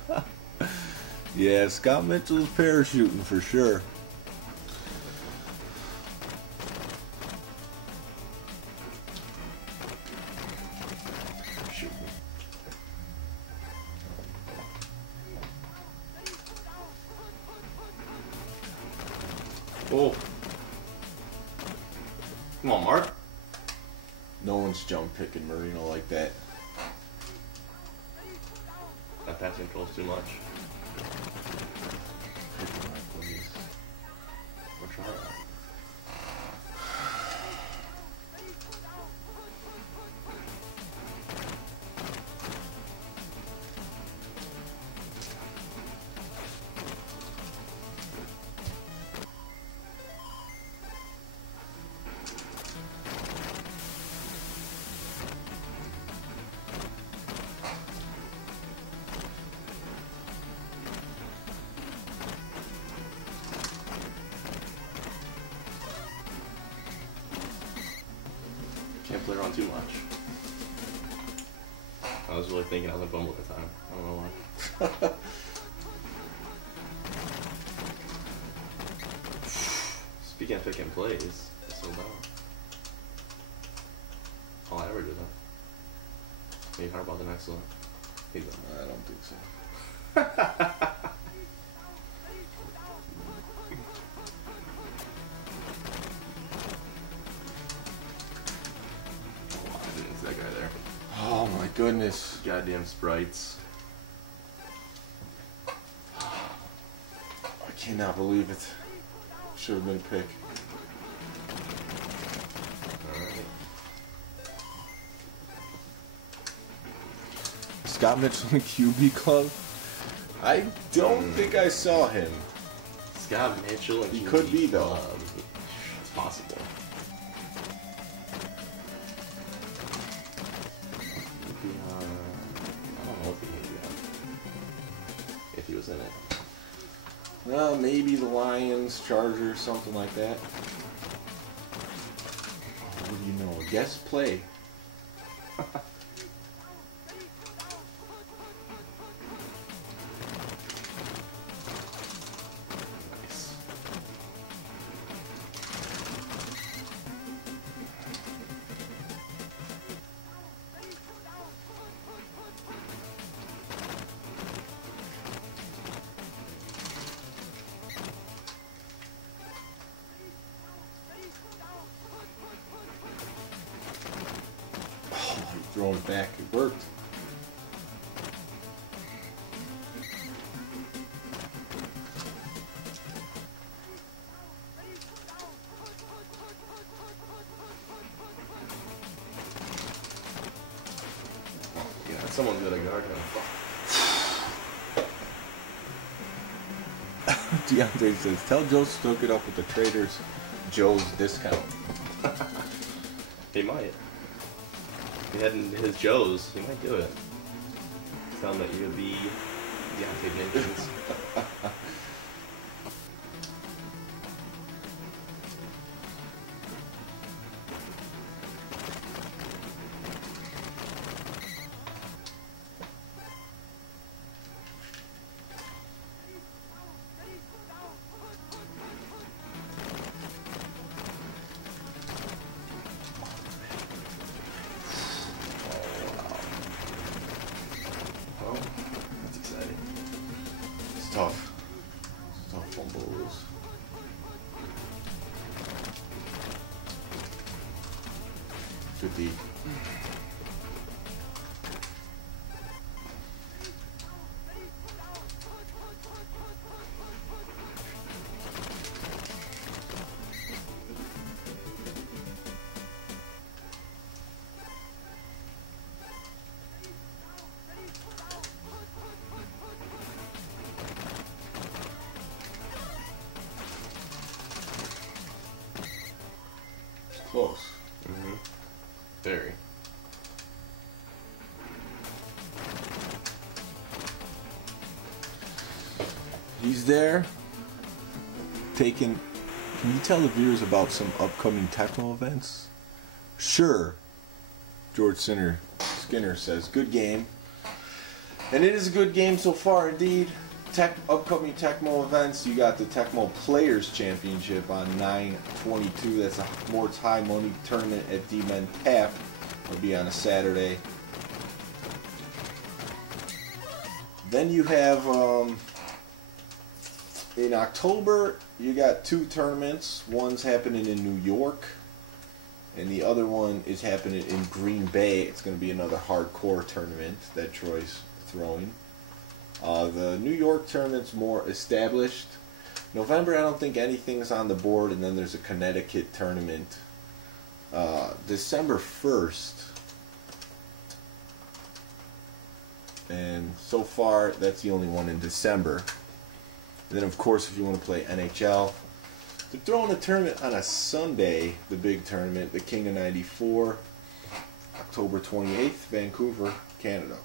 one. Yeah, Scott Mitchell's parachuting for sure. Oh. Come on, Mark. No one's jump picking Marino like that. That pass control's too much. Where's Charlotte? Can't play around too much. I was really thinking I was a bumble at the time. I don't know why. Speaking of picking plays, it's so bad. All I ever do that. Maybe Harbaugh's an excellent. He's I don't think so. that guy there. Oh my goodness. Goddamn sprites. I cannot believe it. Should have been a pick. Alright. Scott Mitchell in QB club? I don't think I saw him. Scott Mitchell and He could be though. It's possible. I don't know if he was in it. Well, maybe the Lions, Chargers, something like that. What do you know? Guess play. Nice. Throwing it back, it worked. Yeah, someone's got a guard him. Deontay says, tell Joe to hook it up with the Trader's Joe's discount. He might. If he had his Joes, he might do it. Tell him that you would be Deontay Jenkins. That's exciting. It's tough. It's tough fumbles. $50. Close. Mm-hmm. Very. He's there. Can you tell the viewers about some upcoming Tecmo events? Sure. George Skinner says, good game. And it is a good game so far, indeed. Upcoming Tecmo events, you got the Tecmo Players Championship on 9/22. That's a Mort's High Money tournament at DMen Tap. It'll be on a Saturday. Then you have, in October, you got 2 tournaments. One's happening in New York, and the other one is happening in Green Bay. It's going to be another hardcore tournament that Troy's throwing. The New York tournament's more established. November, I don't think anything's on the board, and then there's a Connecticut tournament. December 1st. And so far, that's the only one in December. And then, of course, if you want to play NHL, they're throwing a tournament on a Sunday, the big tournament, the King of 94, October 28th, Vancouver, Canada.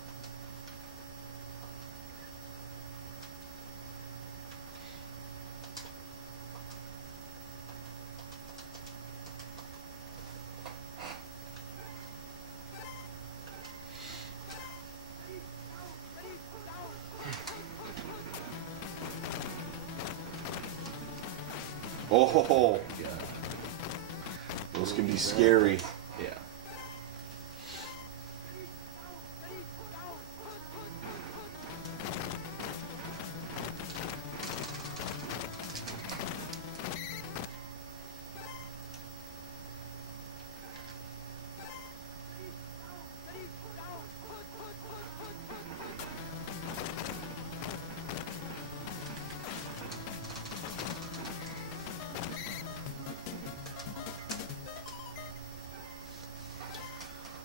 Oh, yeah. Those can be scary. Yeah.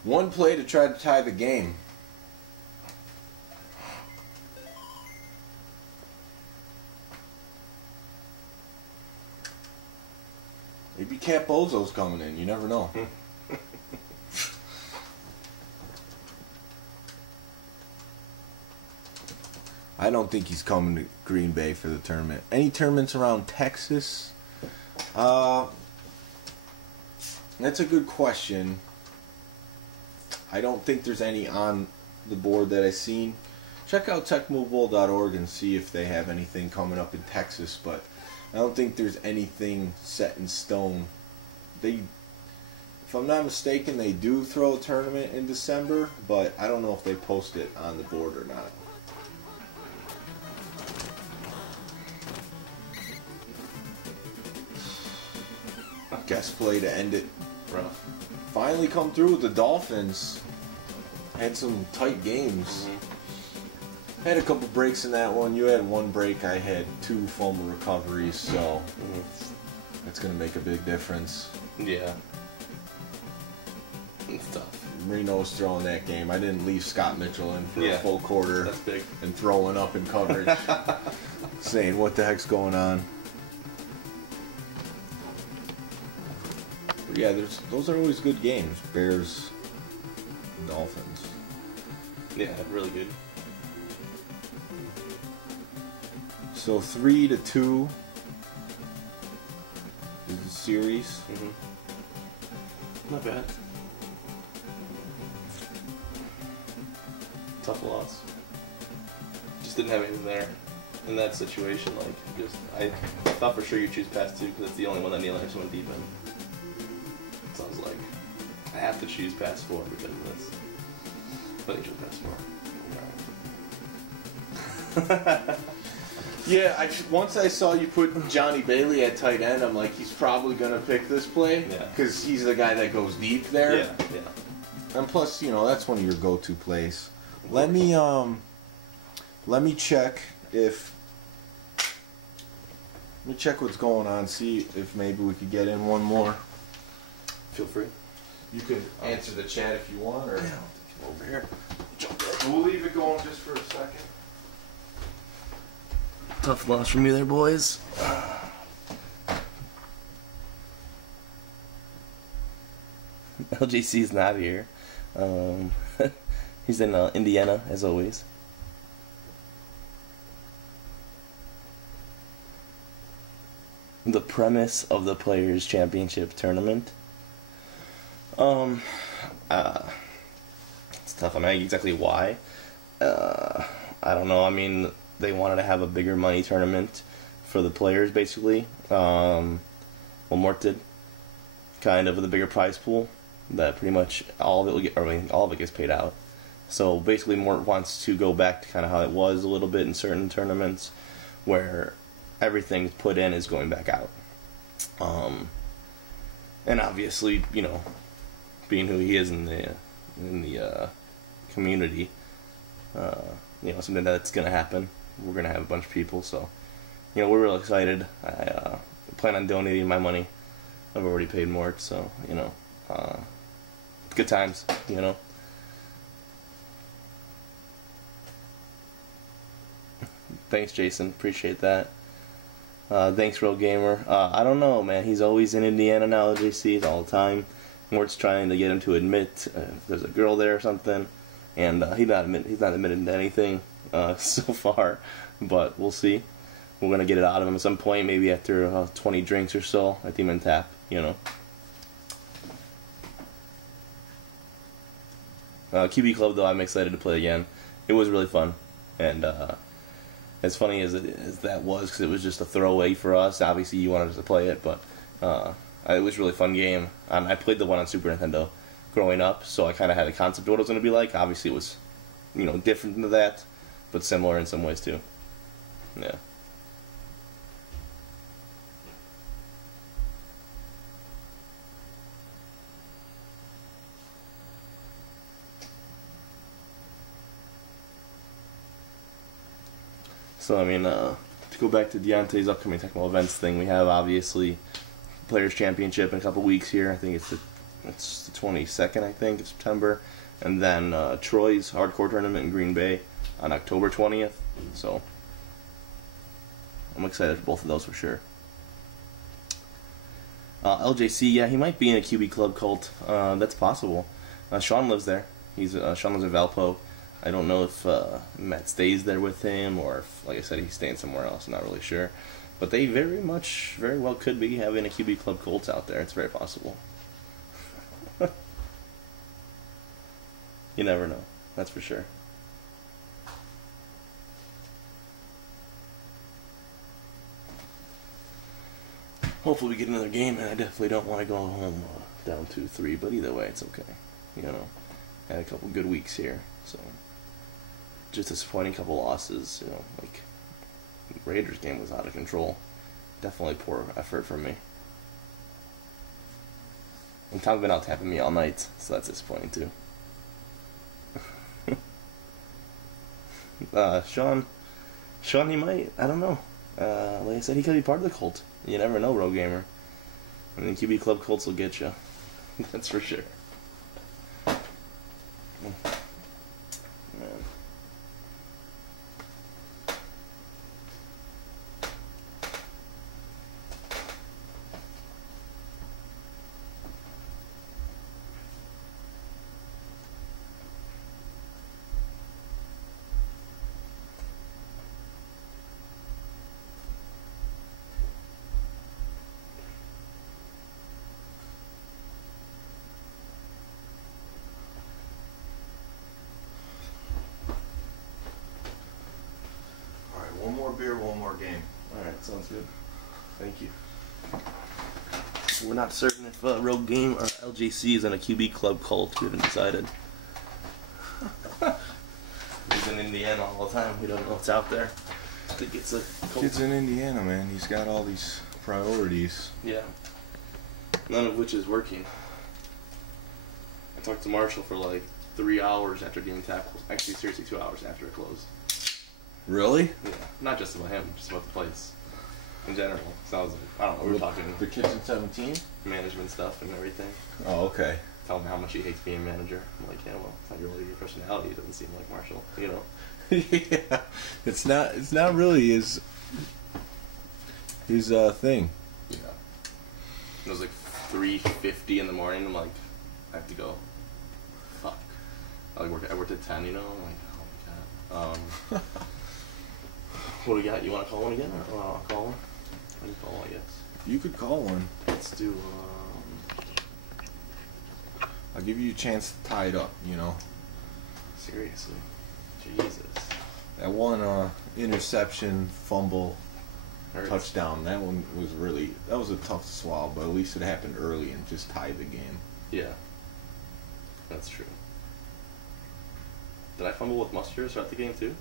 One play to try to tie the game. Maybe Campozo's coming in. You never know. I don't think he's coming to Green Bay for the tournament. Any tournaments around Texas? That's a good question. I don't think there's any on the board that I've seen. Check out techmobile.org and see if they have anything coming up in Texas, but I don't think there's anything set in stone. If I'm not mistaken, they do throw a tournament in December, but I don't know if they post it on the board or not. Guest play to end it. Rough. Finally come through with the Dolphins. Had some tight games. Had a couple breaks in that one. You had one break. I had 2 fumble recoveries, so that's going to make a big difference. Yeah. It's tough. Reno's throwing that game. I didn't leave Scott Mitchell in for a full quarter. That's big. And throwing up in coverage. Saying, what the heck's going on? But yeah, those are always good games. Bears, Dolphins. Yeah, really good. So 3-2 is the series. Not bad. Tough loss. Just didn't have anything there in that situation. I thought for sure you'd choose pass 2 because it's the only one that Neil Anderson went deep in. So I was like, I have to choose pass 4 because of this. But he chose pass 4. Yeah, once I saw you put Johnny Bailey at tight end, I'm like, he's probably going to pick this play because he's the guy that goes deep there. Yeah. And plus, that's one of your go-to plays. Let me check what's going on. See if maybe we could get in one more. Feel free. You can answer the chat if you want, or Over here. we'll leave it going just for a second. Tough loss from you there, boys. LJC's not here. He's in Indiana, as always. the premise of the Players Championship tournament. It's tough. I mean, exactly why. I don't know. I mean, they wanted to have a bigger money tournament for the players, basically. Well, Mort did, kind of, with a bigger prize pool that pretty much all of it will get. I mean, all of it gets paid out. So basically, Mort wants to go back to kind of how it was a little bit in certain tournaments, where everything put in is going back out. And obviously, you know, being who he is in the community, you know, something that's gonna happen. We're gonna have a bunch of people, so you know, we're real excited. I plan on donating my money. I've already paid Mort, so you know, good times, you know. Thanks, Jason. Appreciate that. Thanks, Real Gamer. I don't know, man. He's always in Indiana now at JC's all the time. Mort's trying to get him to admit if there's a girl there or something, and he's not admitted to anything so far. But we'll see. We're gonna get it out of him at some point, maybe after 20 drinks or so at DMen Tap. You know. QB Club, though, I'm excited to play again. It was really fun, and as funny as that was, because it was just a throwaway for us. Obviously, you wanted us to play it, but it was a really fun game. I played the one on Super Nintendo growing up, so I kind of had a concept of what it was going to be like. Obviously, it was, you know, different than that, but similar in some ways, too. Yeah. So, I mean, to go back to Deontay's upcoming Tecmo events thing, we have, obviously, Players Championship in a couple weeks here. I think it's the 22nd, I think, of September. And then Troy's Hardcore Tournament in Green Bay on October 20th. So, I'm excited for both of those for sure. LJC, yeah, he might be in a QB Club cult. That's possible. Sean lives there. Sean lives in Valpo. I don't know if Matt stays there with him, or if, like I said, he's staying somewhere else. I'm not really sure. But they very well could be having a QB Club Colts out there. It's very possible. You never know. That's for sure. Hopefully we get another game, and I definitely don't want to go home down 2-3, but either way, it's okay. You know, had a couple good weeks here, so... Just disappointing couple losses, you know, like the Raiders game was out of control. Definitely poor effort from me. And Tom's been out tapping me all night, so that's disappointing too. Sean, he might, I don't know. Like I said, he could be part of the cult. You never know, Rogue Gamer. I mean, QB Club cults will get you. That's for sure. Man. One more beer, one more game. Alright, sounds good. Thank you. We're not certain if Rogue Game or LJC is in a QB Club cult. We haven't decided. He's in Indiana all the time. We don't know what's out there. I think it's a cult. Kid's in Indiana, man. He's got all these priorities. Yeah. None of which is working. I talked to Marshall for like 3 hours after getting tackled. Actually, seriously, 2 hours after it closed. Really? Yeah. Not just about him, just about the place in general. So I was like, I don't know, we were talking The kid's in 17? management stuff and everything. Oh, okay. Tell him how much he hates being manager. I'm like, yeah, well, it's not really your personality. It doesn't seem like Marshall, you know? Yeah. It's not really his thing. Yeah. It was like 3:50 in the morning. I'm like, I have to go. Fuck. I worked at 10, you know? I'm like, oh my god. What do we got? You want to call one again? Or I'll call one? I can call one, I guess. You could call one. Let's do. I'll give you a chance to tie it up. You know. Seriously, Jesus. That one interception, fumble, Hurts. touchdown. That one was that was a tough to swallow, but at least it happened early and just tied the game. Yeah, that's true. Did I fumble with Mustard to start the game too?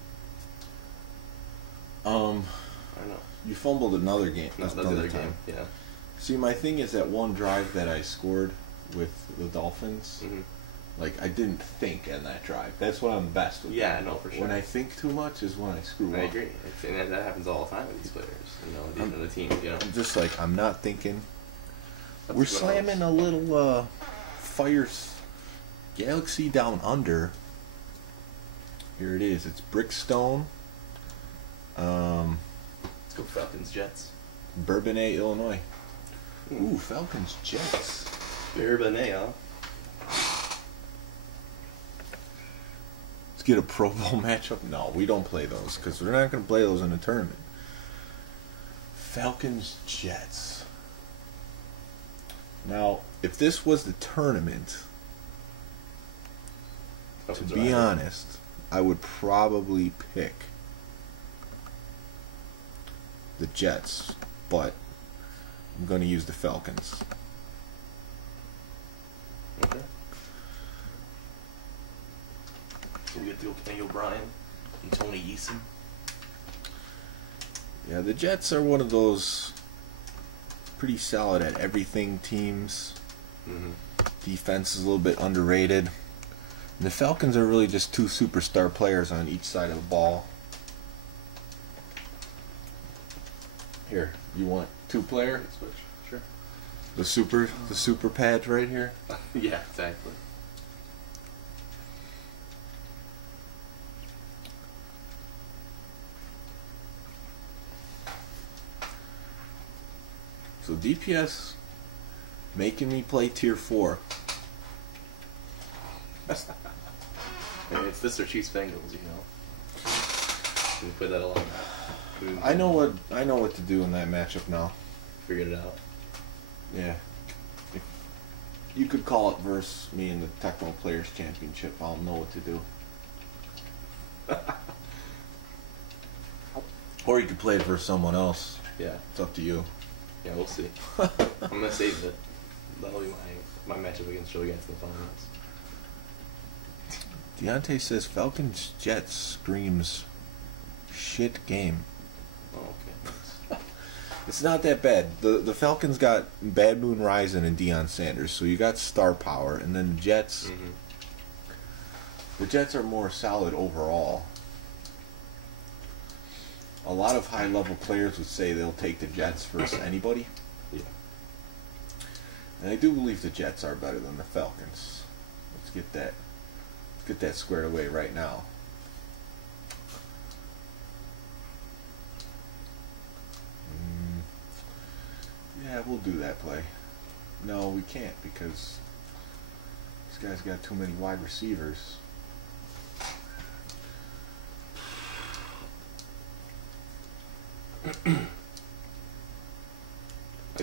I don't know. You fumbled another game. No, that's the other game. Yeah. See, my thing is that one drive that I scored with the Dolphins. Mm-hmm. Like, I didn't think in that drive. That's what I'm best with. Yeah, I know for sure. When I think too much is when I screw up. I agree. And that happens all the time with these players. You know, these are the teams. You know. I'm just like, I'm not thinking. That's We're slamming a little Galaxy Down Under. Here it is. It's Brickstone. Let's go Falcons Jets. Bourbonnais, Illinois. Ooh, Falcons Jets. Bourbonnais, huh? Let's get a Pro Bowl matchup. No, we don't play those because we're not going to play those in a tournament. Falcons Jets. Now, if this was the tournament, to be honest, I would probably pick the Jets, but I'm going to use the Falcons. Okay. So we get to go Kenny O'Brien and Tony Eason. Yeah, the Jets are one of those pretty solid at everything teams. Mm-hmm. Defense is a little bit underrated. And the Falcons are really just two superstar players on each side of the ball. Here, you want two-player? Switch, sure. The super pads right here. Yeah, exactly. So DPS making me play tier 4. And it's this or Chiefs Bengals, you know. We play that a lot. I know what to do in that matchup now. Figured it out. Yeah. If you could call it versus me in the Tecmo Players Championship. I'll know what to do. Or you could play it versus someone else. Yeah. It's up to you. Yeah, we'll see. I'm gonna save it. That'll be my matchup against Joe against the finals. Deontay says Falcons Jets screams shit game. Oh, okay. It's not that bad. The Falcons got Bad Moon Rising and Deion Sanders, so you got star power, and then the Jets. Mm-hmm. The Jets are more solid overall. A lot of high-level players would say they'll take the Jets versus anybody. Yeah. And I do believe the Jets are better than the Falcons. Let's get that squared away right now. Yeah, we'll do that play. No, we can't because this guy's got too many wide receivers. I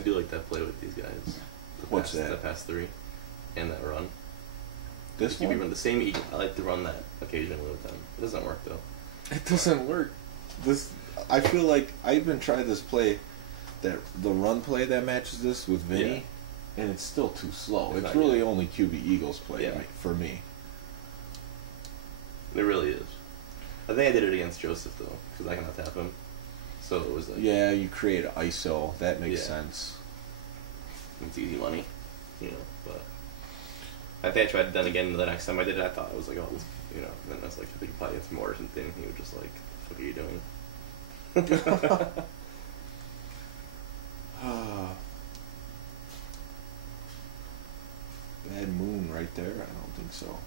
do like that play with these guys. What's that? The pass 3 and that run. This You one? run the same. I like to run that occasionally with them. It doesn't work though. It doesn't work. I feel like I even tried this play, the run play that matches this with Vinny, and it's still too slow. It's really only QB Eagles play for me. It really is. I think I did it against Joseph though, because I cannot tap him. So it was like, yeah, you create an ISO. That makes sense. It's easy money, you know. But I think I tried it then again the next time I did it. I thought it was like, oh, this, you know. And then I was like, I think probably it's Mort or something. He was just like, what are you doing? Bad Moon right there? I don't think so.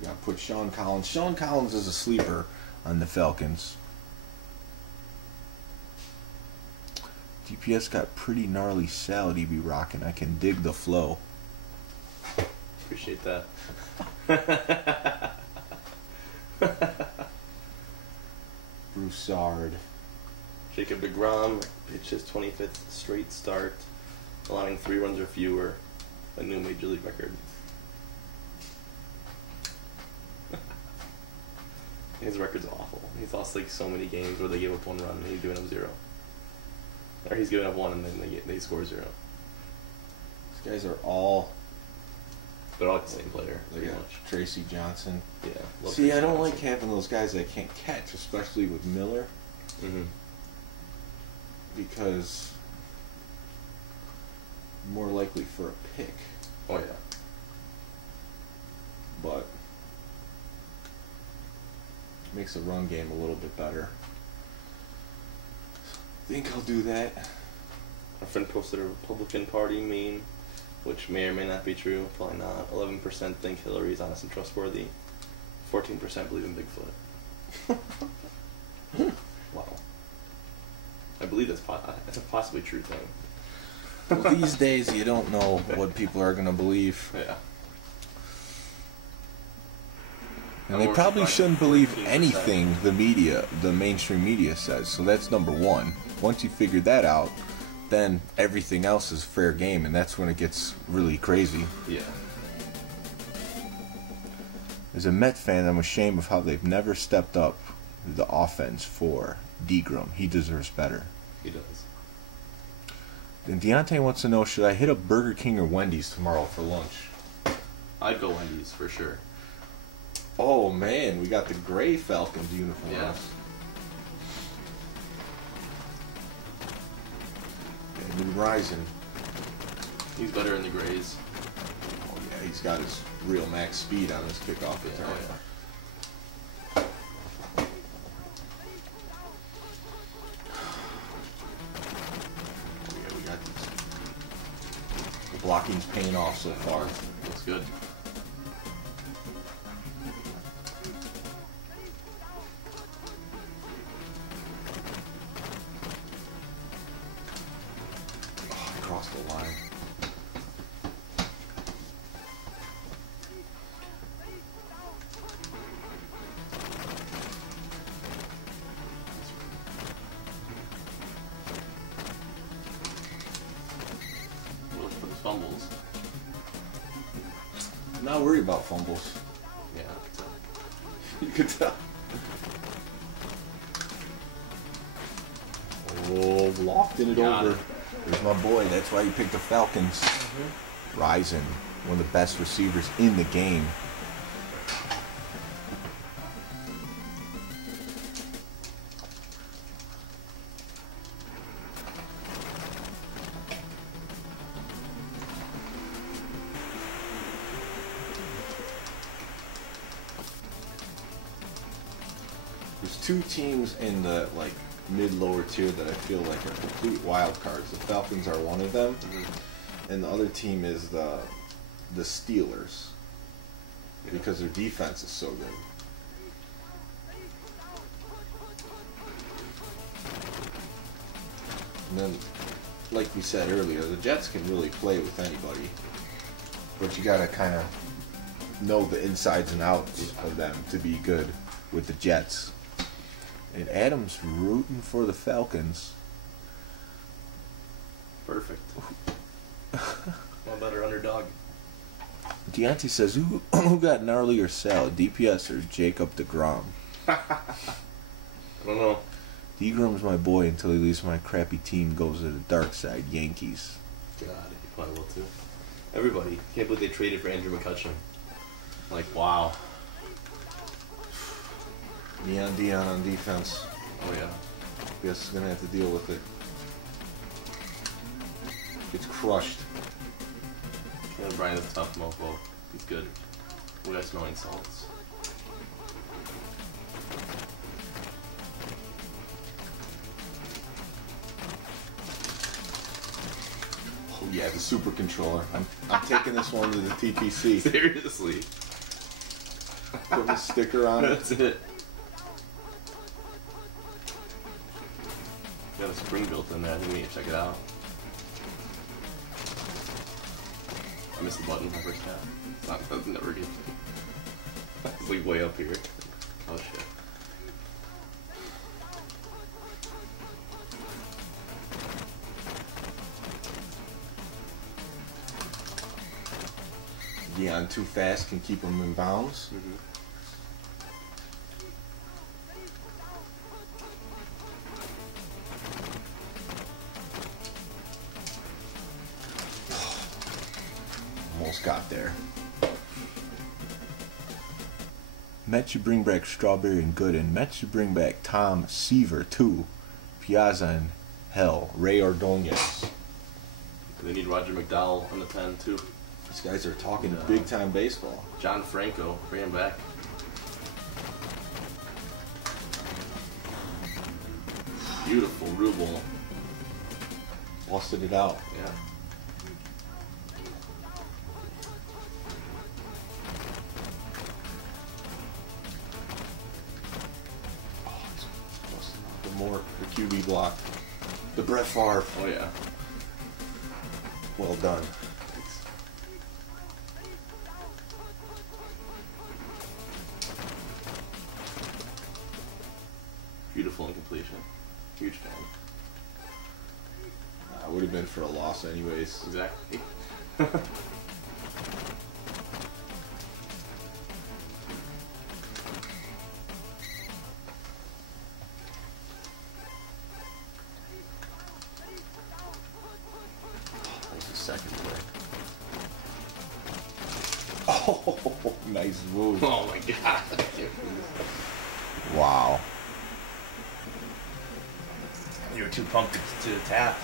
You gotta put Sean Collins. Sean Collins is a sleeper on the Falcons. DPS got pretty gnarly salad he be rocking. I can dig the flow. Appreciate that. Broussard. Jacob deGrom pitched his 25th straight start, allowing 3 runs or fewer, a new major league record. His record's awful. He's lost like so many games where they give up 1 run and he's giving up 0. Or he's giving up 1 and then they score 0. These guys are all... They're all like the same player, pretty much. Tracy Johnson. Yeah. See, I don't like having those guys that can't catch, especially with Miller. Mm-hmm. Because more likely for a pick. Oh yeah. But makes the run game a little bit better. I think I'll do that. A friend posted a Republican Party meme, which may or may not be true, probably not. 11% think Hillary is honest and trustworthy. 14% believe in Bigfoot. Wow. I believe that's a possibly true thing. Well, these days you don't know what people are going to believe. Yeah. And they probably shouldn't believe anything the mainstream media says. So that's number one. Once you figure that out, then everything else is fair game, and that's when it gets really crazy. Yeah. As a Met fan, I'm ashamed of how they've never stepped up the offense for DeGrom. He deserves better. He does. And Deontay wants to know, should I hit up Burger King or Wendy's tomorrow for lunch? I'd go Wendy's for sure. Oh man, we got the gray Falcons uniforms. Yeah. And new Waison. He's better in the grays. Oh yeah, he's got his real max speed on his kickoff return. Oh, yeah. We got these. The blocking's paying off so far. Looks good. Across the line. Look for the fumbles. I'm not worried about fumbles. Yeah. You could tell. Oh, lofting it Got over. it. There's my boy. That's why he picked the Falcons. Waison, one of the best receivers in the game. There's 2 teams in the mid-lower tier that I feel like are complete wild cards. The Falcons are one of them, and the other team is the Steelers, because their defense is so good. And then, like we said earlier, the Jets can really play with anybody, but you gotta kind of know the insides and outs of them to be good with the Jets. And Adam's rooting for the Falcons. Perfect. One better underdog. Deontay says, who got gnarlier salad, DPS or Jacob deGrom? I don't know. DeGrom's my boy until he leaves my crappy team, goes to the dark side, Yankees. God, he probably will too. Everybody. Can't believe they traded for Andrew McCutcheon. Like, wow. Dion on defense. Oh, yeah. Guess he's going to have to deal with it. Gets crushed. Yeah, Brian is tough mofo. He's good. We got no insults. Oh yeah, the super controller. I'm taking this one to the TPC. Seriously. Put a sticker on it. That's it. Got a spring built in there. I think we need to check it out. I missed the button my first tap. That's never good. It's like way up here. Oh shit. Dion too fast can keep him in bounds. Almost got there. Met you bring back Strawberry and Gooden. Met you bring back Tom Seaver too. Piazza and Hell. Ray Ordonez. They need Roger McDowell on the 10 too. These guys are talking big time baseball. John Franco, bring him back. Beautiful Rubel. Busted it out. Yeah. The Mort, the QB block, the Brett Favre. Oh yeah. Well done. Beautiful incompletion. Huge fan. I would have been for a loss anyways. Exactly. Second play. Oh, nice move. Oh my god. Wow. You were too pumped to tap.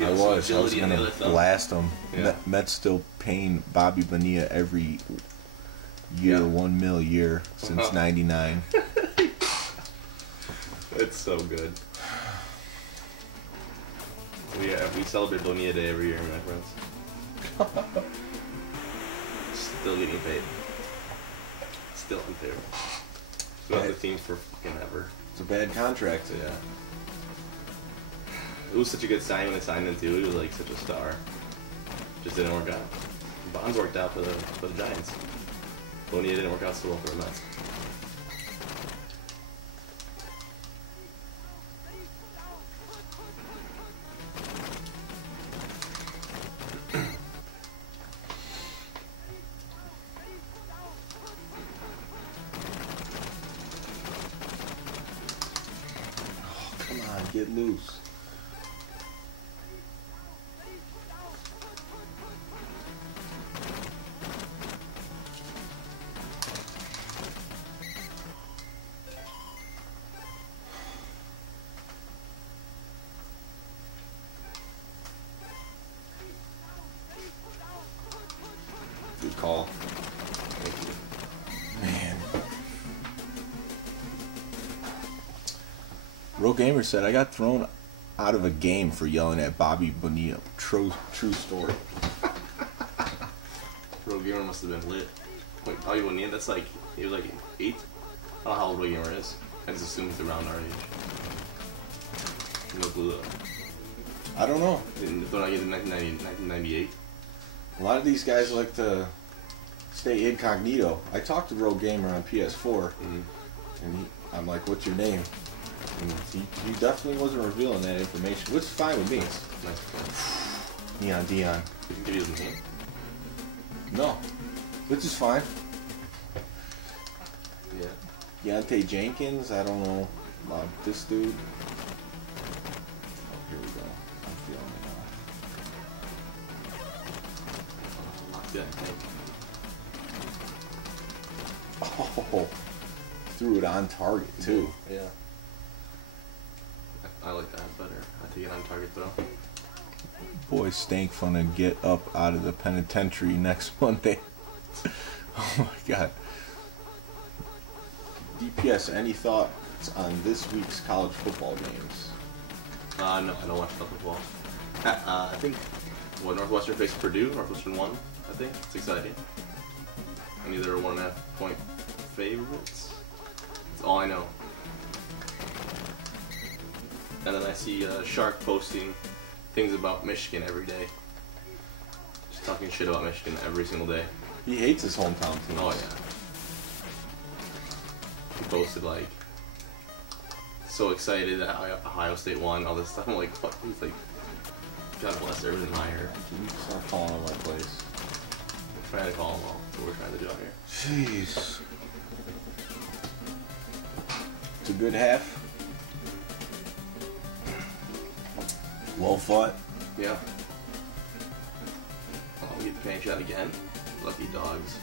I was going to blast him. Yeah. Mets still paying Bobby Bonilla every year, $1 million a year since '99. It's so good. We celebrate Bonilla Day every year, my friends. Still getting paid. Still unfair. Been on the team for fucking ever. It's a bad contract. Yeah. It was such a good sign when they signed him too. He was like such a star. Just didn't work out. Bonds worked out for the Giants. Bonilla didn't work out so well for the Mets. Get loose. Good call. Thank you. Man. Real Gamer said, I got thrown out of a game for yelling at Bobby Bonilla. True story. Real Gamer must have been lit. Wait, Bobby Bonilla, that's like, he was like 8? I don't know how old Real Gamer is. I just assume he's around our age. No clue though. I don't know. They're not getting 1998. A lot of these guys like to stay incognito. I talked to Real Gamer on PS4, and I'm like, what's your name? And he definitely wasn't revealing that information, which is fine with me. Nice. Neon Dion. Did you give you his name? No, which is fine. Yeah. Deontay Jenkins, I don't know about this dude. Oh, here we go. I'm feeling it now. Yeah, I think. Oh, threw it on target too. Yeah. I like that better. I take it on target throw. Boy, stank fun to get up out of the penitentiary next Monday. Oh my god. DPS, any thoughts on this week's college football games? No, I don't watch football. I think, Northwestern faced Purdue. Northwestern won, I think. It's exciting. And either 1.5 point favorites. That's all I know. And then I see Shark posting things about Michigan every day. Just talking shit about Michigan every single day. He hates his hometown team. Oh yeah. He posted like, so excited that Ohio State won, all this stuff. I'm like, fuck. He's like, God bless everything higher. Can you start falling on my place? trying to call them all. That's what we're trying to do out here. Jeez. It's a good half. Well fought. Yeah. Oh, we get the panic shot again. Lucky dogs.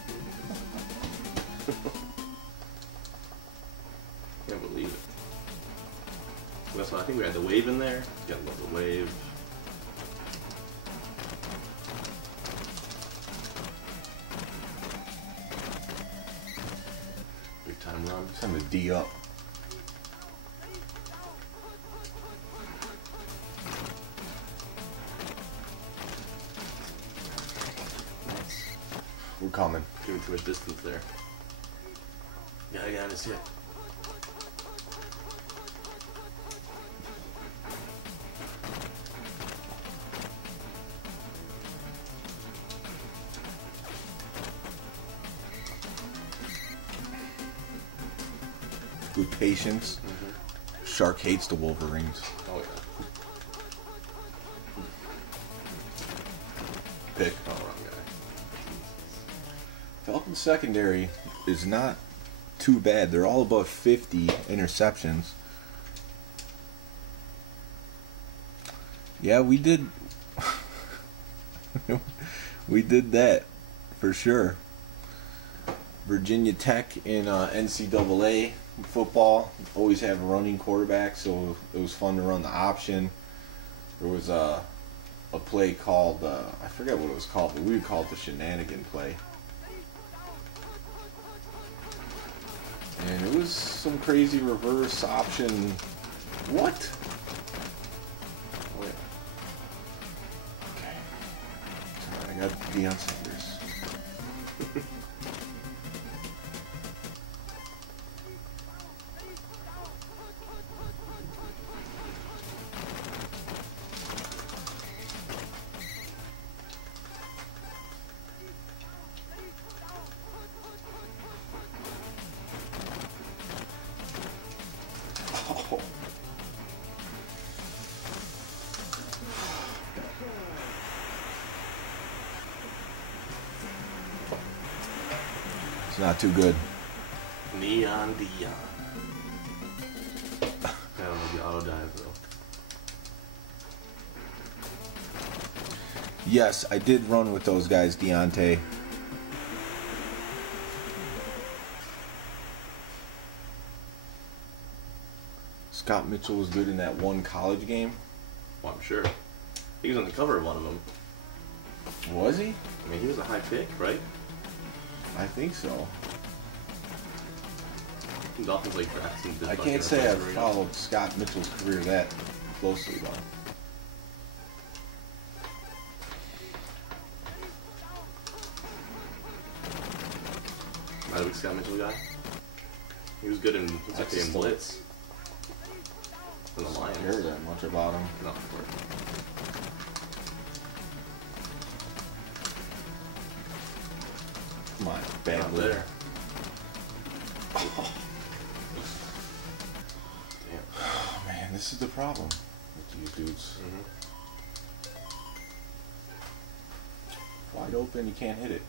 Can't believe it. That's why I think we had the wave in there. Gotta love the wave. Big time run. Time to D up. We're coming. Giving too much distance there. Yeah, I got his hit. Good patience. Shark hates the Wolverines. Oh, yeah. Pick. Oh, wrong guy. Falcon secondary is not too bad. They're all above 50 interceptions. Yeah, we did. We did that for sure. Virginia Tech in NCAA football always have a running quarterback, so it was fun to run the option. There was a play called I forget what it was called, but we would call it the shenanigan play. And it was some crazy reverse option. What? Oh, yeah. Okay. Alright, I got Deion Sanders. It's not too good. Neon Dion. I don't know the auto dive though. Yes, I did run with those guys, Deontay. Scott Mitchell was good in that one college game. Well, I'm sure. He was on the cover of one of them. Was he? I mean, he was a high pick, right? I think so. Dolphins like drafts and I can't say I've followed Scott Mitchell's career that closely, though. Not a big Scott Mitchell guy. He was good in Blitz. For the I Lions. don't hear that much about him. No, of course. Come on, bad Not blue. there. Oh. Damn. Oh man, this is the problem with these dudes. Wide open, you can't hit it.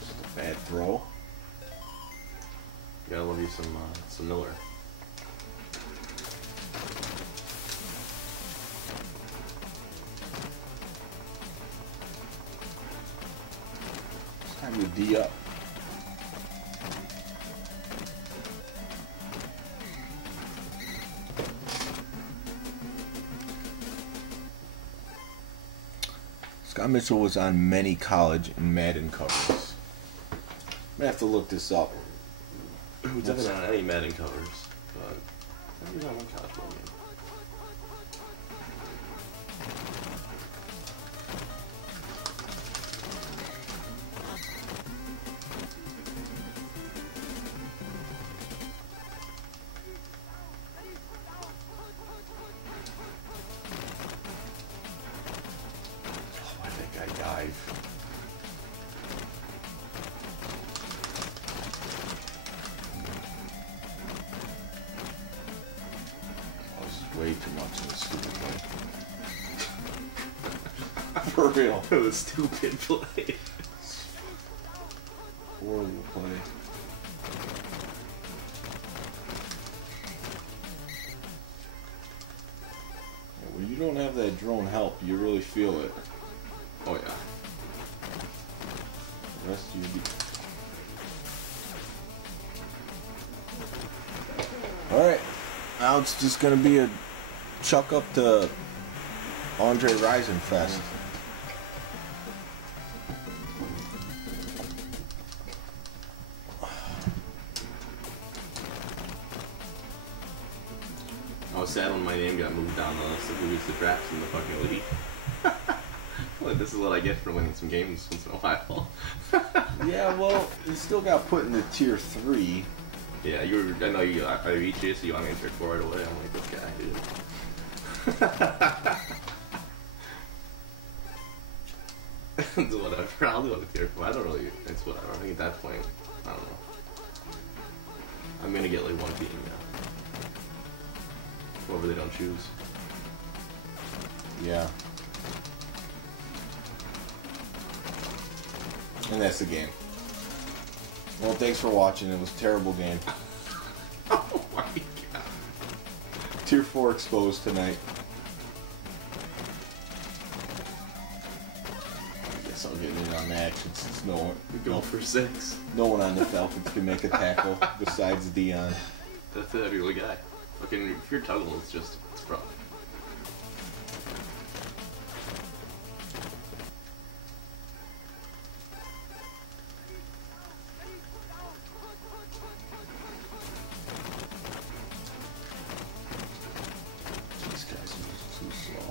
Just a bad throw. Gotta love you some Miller. It's time to D up. Scott Mitchell was on many college and Madden covers. I'm gonna have to look this up. He was definitely not on any Madden covers, but he was on one college football game. Why did that guy dive? way too much in this stupid game. For real. It was stupid play. Horrible play. When you don't have that drone help, you really feel it. Oh yeah. The rest of you. Alright. Now it's just gonna be a chuck up to Angryjay fest. I was sad when my name got moved down the list of who gets the drafts in the fucking league. Like, this is what I get for winning some games once in a while. Yeah, well, you still got put in the tier 3. Yeah, I know you. I reached you, so you want me in tier 4 right away. I'm like, this guy, dude. It's whatever. I'll do it with tier 4. I don't really. It's whatever. I think at that point, I don't know. I'm gonna get like one team now. Whoever they don't choose. Yeah. And that's the game. Well, thanks for watching. It was a terrible game. Oh my god. Tier 4 exposed tonight. I guess I'll get in on that since no one. We go for 6. No one on the Falcons can make a tackle besides Dion. That's the heavyweight guy. Fucking, if you're Tuggle, it's rough. These guys are just too slow.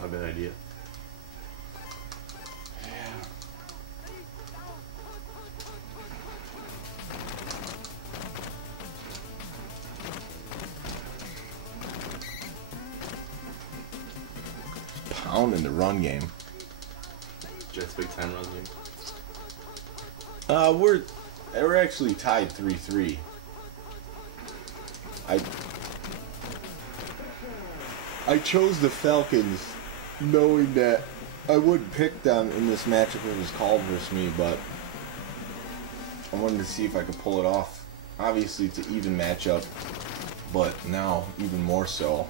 Not a bad idea. Pounding the run game. Jets big time run game. We're actually tied 3-3. I chose the Falcons knowing that I wouldn't pick them in this matchup if it was called versus me, but I wanted to see if I could pull it off. Obviously it's an even matchup, but now even more so.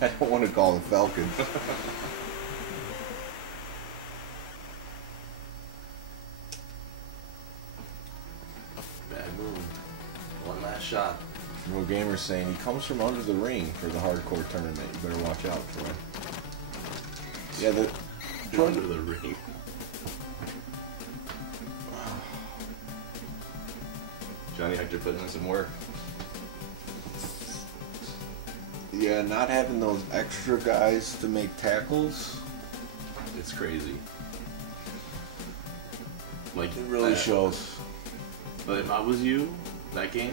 I don't want to call the Falcons. Bad move. One last shot. Real Gamer's saying he comes from under the ring for the hardcore tournament. You better watch out for him. Yeah, Under the ring. Johnny Hector putting in some work. Yeah, not having those extra guys to make tackles. It's crazy. Like, It really shows. But if I was you, that game,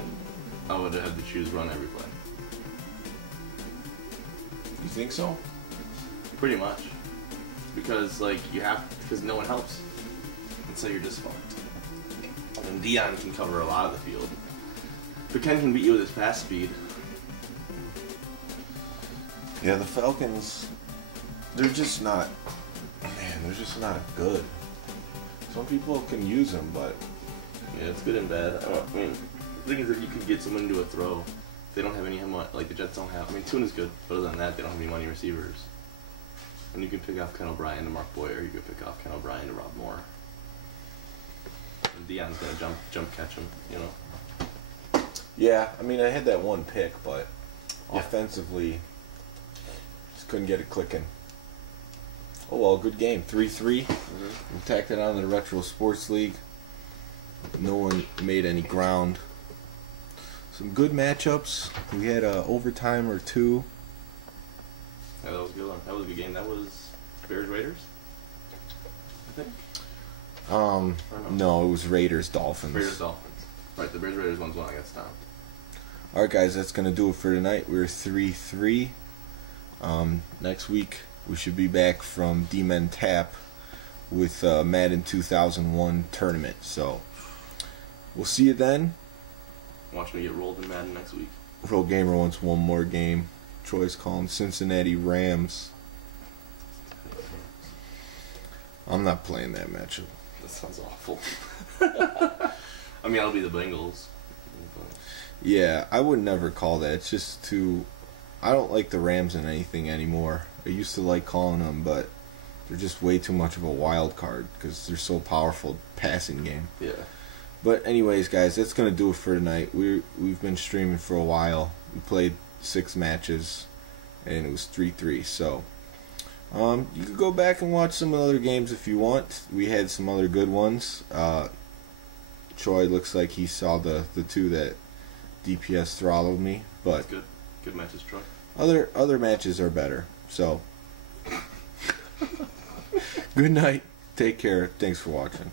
I would have had to choose run every play. You think so? Pretty much. Because, like, because no one helps. And so you're just fucked. And Dion can cover a lot of the field. But Ken can beat you with his pass speed. Yeah, the Falcons, they're just not, man, they're just not good. Some people can use them, but... Yeah, it's good and bad. I mean, the thing is if you could get someone to do a throw, they don't have any, like the Jets don't have. I mean, Tuna's good, but other than that, they don't have any money receivers. And you can pick off Ken O'Brien to Mark Boyer, you can pick off Ken O'Brien to Rob Moore. And Dion's gonna jump catch him, you know. Yeah, I mean, I had that one pick, but offensively, just couldn't get it clicking. Oh well, good game. 3-3. We tacked it on to the Retro Sports League. No one made any ground. Some good matchups. We had overtime or two. Yeah, that was a good one. That was a good game. That was Bears Raiders, I think. No, it was Raiders Dolphins. Raiders Dolphins. Right, the Bears Raiders one's one I got stopped. Alright guys, that's gonna do it for tonight. We're 3-3. Next week we should be back from DMen Tap with Madden 2001 tournament. So we'll see you then. Watch me get rolled in Madden next week. Pro Gamer wants one more game. Troy's calling Cincinnati Rams. I'm not playing that matchup. That sounds awful. I mean, I'll be the Bengals. Yeah, I would never call that. It's just too... I don't like the Rams in anything anymore. I used to like calling them, but they're just way too much of a wild card because they're so powerful passing game. Yeah. But anyways, guys, that's going to do it for tonight. We've been streaming for a while. We played 6 matches, and it was 3-3. So you can go back and watch some other games if you want. We had some other good ones. Troy looks like he saw the 2 that DPS throttled me, but that's good. Good matches, Troy. Other matches are better. So good night. Take care. Thanks for watching.